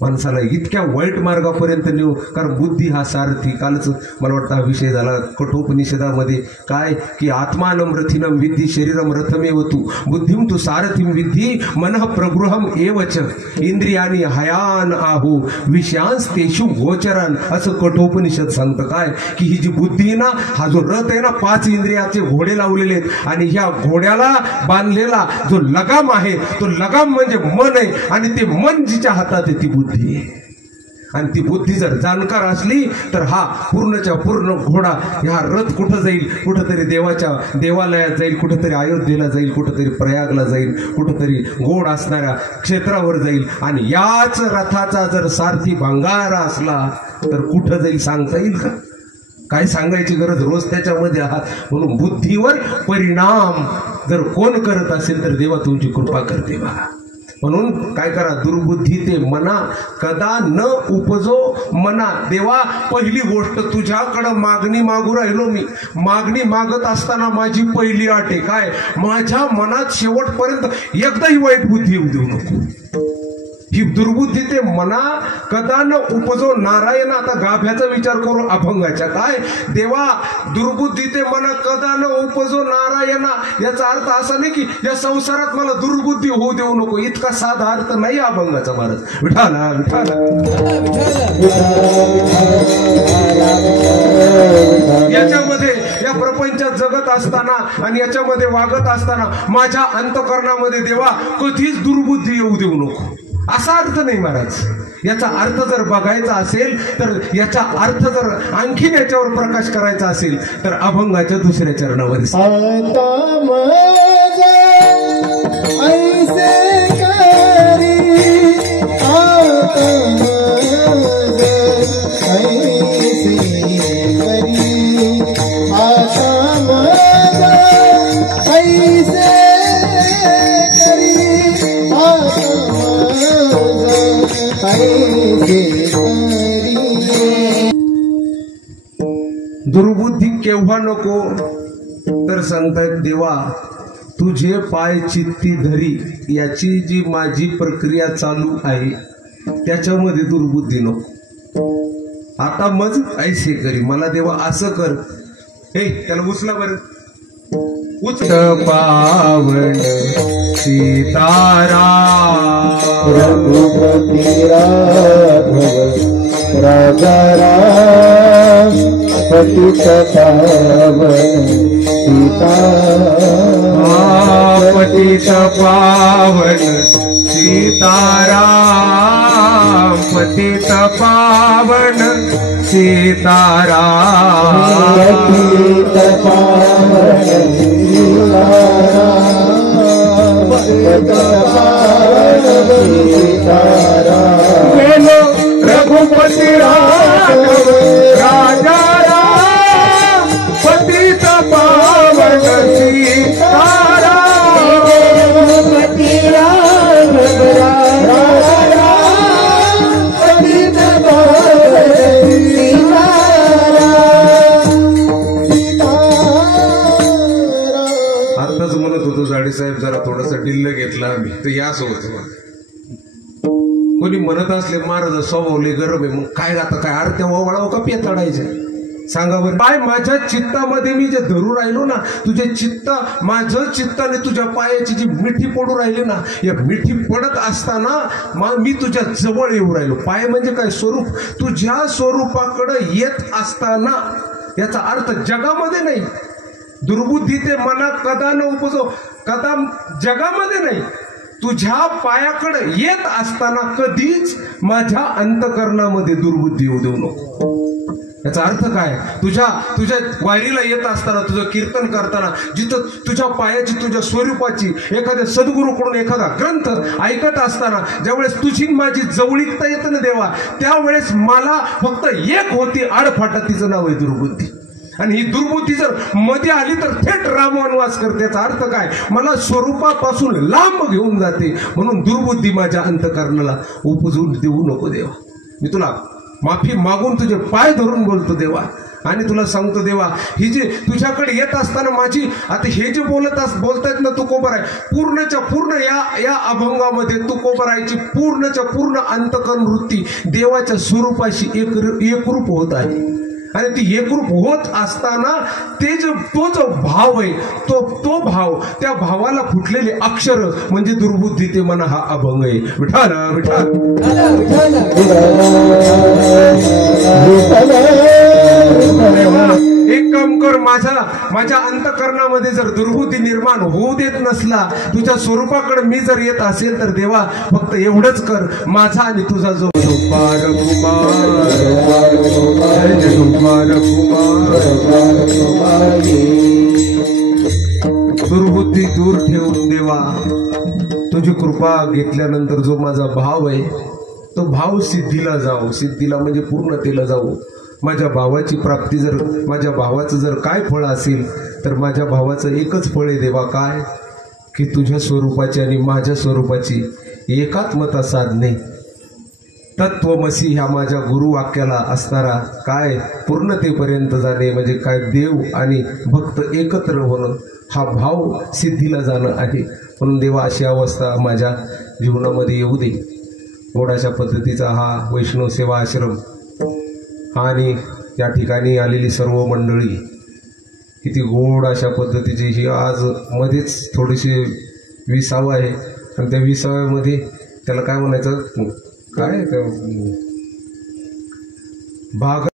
माणसाला इतक्या वाईट मार्गापर्यंत नेऊ. कारण बुद्धी हा सारथी. कालच मला वाटतं हा विषय झाला कठोपनिषदामध्ये, काय की आत्मानं रथिनं विद्धी शरीरम रथमेव तू बुद्धिम तू सारथिम विद्धी मनः प्रगृहम एवच इंद्रियानी हयान आहू विषयांस तेषु गोचरान. असं कठोपनिषद सांगतं काय की ही जी बुद्धी ना, हा जो रथ आहे ना, 5 इंद्रियाचे घोडे लावलेले आहेत. आणि ह्या घोड्याला बांधलेला जो लगाम आहे, तो लगाम म्हणजे मन आहे. आणि ते मन जिच्या हातात आहे ती बुद्धी. आणि ती बुद्धी जर जाणकार असली तर हा पूर्णच्या पूर्ण घोडा, हा रथ कुठं जाईल, कुठंतरी देवाच्या देवालयात जाईल, कुठंतरी अयोध्येला जाईल, कुठंतरी प्रयागला जाईल, कुठंतरी गोड असणाऱ्या क्षेत्रावर जाईल. आणि याच रथाचा जर सारथी भंगारा असला तर कुठं जाईल सांगता येईल का. काय सांगायची गरज, रोज त्याच्यामध्ये आहात. म्हणून बुद्धीवर परिणाम जर कोण करत असेल तर देवा तुमची कृपा करते बघा. म्हणून काय करा, दुर्बुद्धी ते मना कदा न उपजो मना. देवा पहिली गोष्ट, तुझ्याकडं मागणी मागू राहिलो मी. मागणी मागत असताना माझी पहिली अट आहे काय, माझ्या मनात शेवटपर्यंत एकदाही वाईट बुद्धी येऊ देऊ नको. ही दुर्बुद्धी ते मना कदा न उपजो नारायण. आता गाभ्याचा विचार करू अभंगाच्या, काय देवा दुर्बुद्धी ते मना कदा न उपजो नारायणा. याचा अर्थ असा नाही की या संसारात मला दुर्बुद्धी होऊ देऊ नको, इतका साधा अर्थ नाही अभंगाचा महाराज. विठाला विठाला याच्यामध्ये, या प्रपंचात जगत असताना आणि याच्यामध्ये वागत असताना माझ्या अंतःकरणामध्ये देवा कधीच दुर्बुद्धी येऊ देऊ नको, असा अर्थ नाही महाराज. याचा अर्थ जर बघायचा असेल तर, याचा अर्थ जर आणखीन याच्यावर प्रकाश करायचा असेल तर अभंगाच्या 2ऱ्या चरणावर दुर्बुद्धी केव्हा नको तर सांगतायत देवा तुझे पाय चित्ती धरी. याची जी माझी प्रक्रिया चालू आहे त्याच्यामध्ये दुर्बुद्धी नको. आता मज ऐसे करी, मला देवा असं कर. हे त्याला उचला बरं, उच पावन सीताराम रघुपति राघव राजा राम पतित पावन सीताराम. पतित पावन सीताराम, पतित पावन सीताराम. पतित पावन सीताराम. बोलो रघुपति राघव राजा राम पतित पावन सीताराम. रघुपति राघव राजा राम पतित पावन सीताराम. आताच म्हणत होतो साहेब जरा थोडस डिल्ल घेतला आम्ही तर याच होत. कोणी म्हणत असले महाराज स्वभावले गरम आहे, मग काय आता काय आरत्या ओवाळाव का पेताडायचं. सांगा बरं. पाय माझ्या चित्तामध्ये मी जे धरू राहिलो ना, तुझे चित्त माझं चित्ताने तुझ्या पायाची जी मिठी पडू राहिली ना, या मिठी पडत असताना मी तुझ्या जवळ येऊ राहिलो. पाय म्हणजे काय? स्वरूप. तुझ्या स्वरूपाकडे येत असताना, याचा अर्थ जगामध्ये नाही, दुर्बुद्धी ते मना कदा न उपजो, कदा जगामध्ये नाही, तुझ्या पायाकडे येत असताना कधीच माझ्या अंतकरणामध्ये दुर्बुद्धी येऊ देऊ नको. याचा अर्थ काय? तुझ्या वारीला येत असताना, तुझं कीर्तन करताना, जिथं तुझ्या पायाची, तुझ्या स्वरूपाची, एखाद्या सद्गुरूकडून एखादा ग्रंथ ऐकत असताना ज्यावेळेस तुझी माझी जवळीकता येते ना देवा, त्यावेळेस मला फक्त एक होती आडफाटा, तिचं नाव आहे दुर्बुद्धी. आणि ही दुर्बुद्धी जर मध्ये आली तर थेट रामवनवास करते. याचा अर्थ काय? मला स्वरूपापासून लांब घेऊन जाते. म्हणून दुर्बुद्धी माझ्या अंतकरणाला उपजून देऊ नको देवा. मी तुला माफी मागून तुझे पाय धरून बोलतो देवा. आणि तुला सांगतो देवा, ही जे तुझ्याकडे येत असताना माझी, आता हे जे बोलतायत ना तुकोबर आहे, पूर्णच्या पूर्ण या अभंगामध्ये तुकोबरायची पूर्णच्या पूर्ण अंतकरण वृत्ती देवाच्या स्वरूपाशी एकरूप होत आहे. आणि ती एकरूप होत असताना तो जो भाव आहे, तो भाव, त्या भावाला फुटलेले अक्षर म्हणजे दुर्बुद्धी ते म्हणा हा अभंग आहे. विठाल विठाल. एक काम कर, माझ्या अंतकरणामध्ये जर दुर्बुद्धी निर्माण होऊ देत नसला, तुझ्या स्वरूपाकडे मी जर येत असेल तर देवा फक्त एवढंच कर, माझा आणि तुझा जो दुर्बुद्धी दूर ठेवून देवा, तुझी कृपा घेतल्यानंतर जो माझा भाव आहे तो भाव सिद्धीला जाऊ. सिद्धीला म्हणजे पूर्णतेला जाऊ. माझ्या भावाची प्राप्ती जर, माझ्या भावाचं जर काय फळ असेल तर माझ्या भावाचं एकच फळ आहे देवा, काय की तुझ्या स्वरूपाची आणि माझ्या स्वरूपाची एकात्मता साधणे. तत्वमसी ह्या माझ्या गुरुवाक्याला असणारा काय पूर्णतेपर्यंत जाणे म्हणजे काय, देव आणि भक्त एकत्र होणं, हा भाव सिद्धीला जाणं आहे. म्हणून देवा अशी अवस्था माझ्या जीवनामध्ये येऊ दे. गोडाशा पद्धतीचा हा वैष्णव सेवा आश्रम आणि या ठिकाणी आलेली सर्व मंडळी किती गोड अशा पद्धतीची, ही आज मध्येच थोडीशी 20वा आहे. आणि त्या 20व्यामध्ये त्याला काय म्हणायचं, काय भाग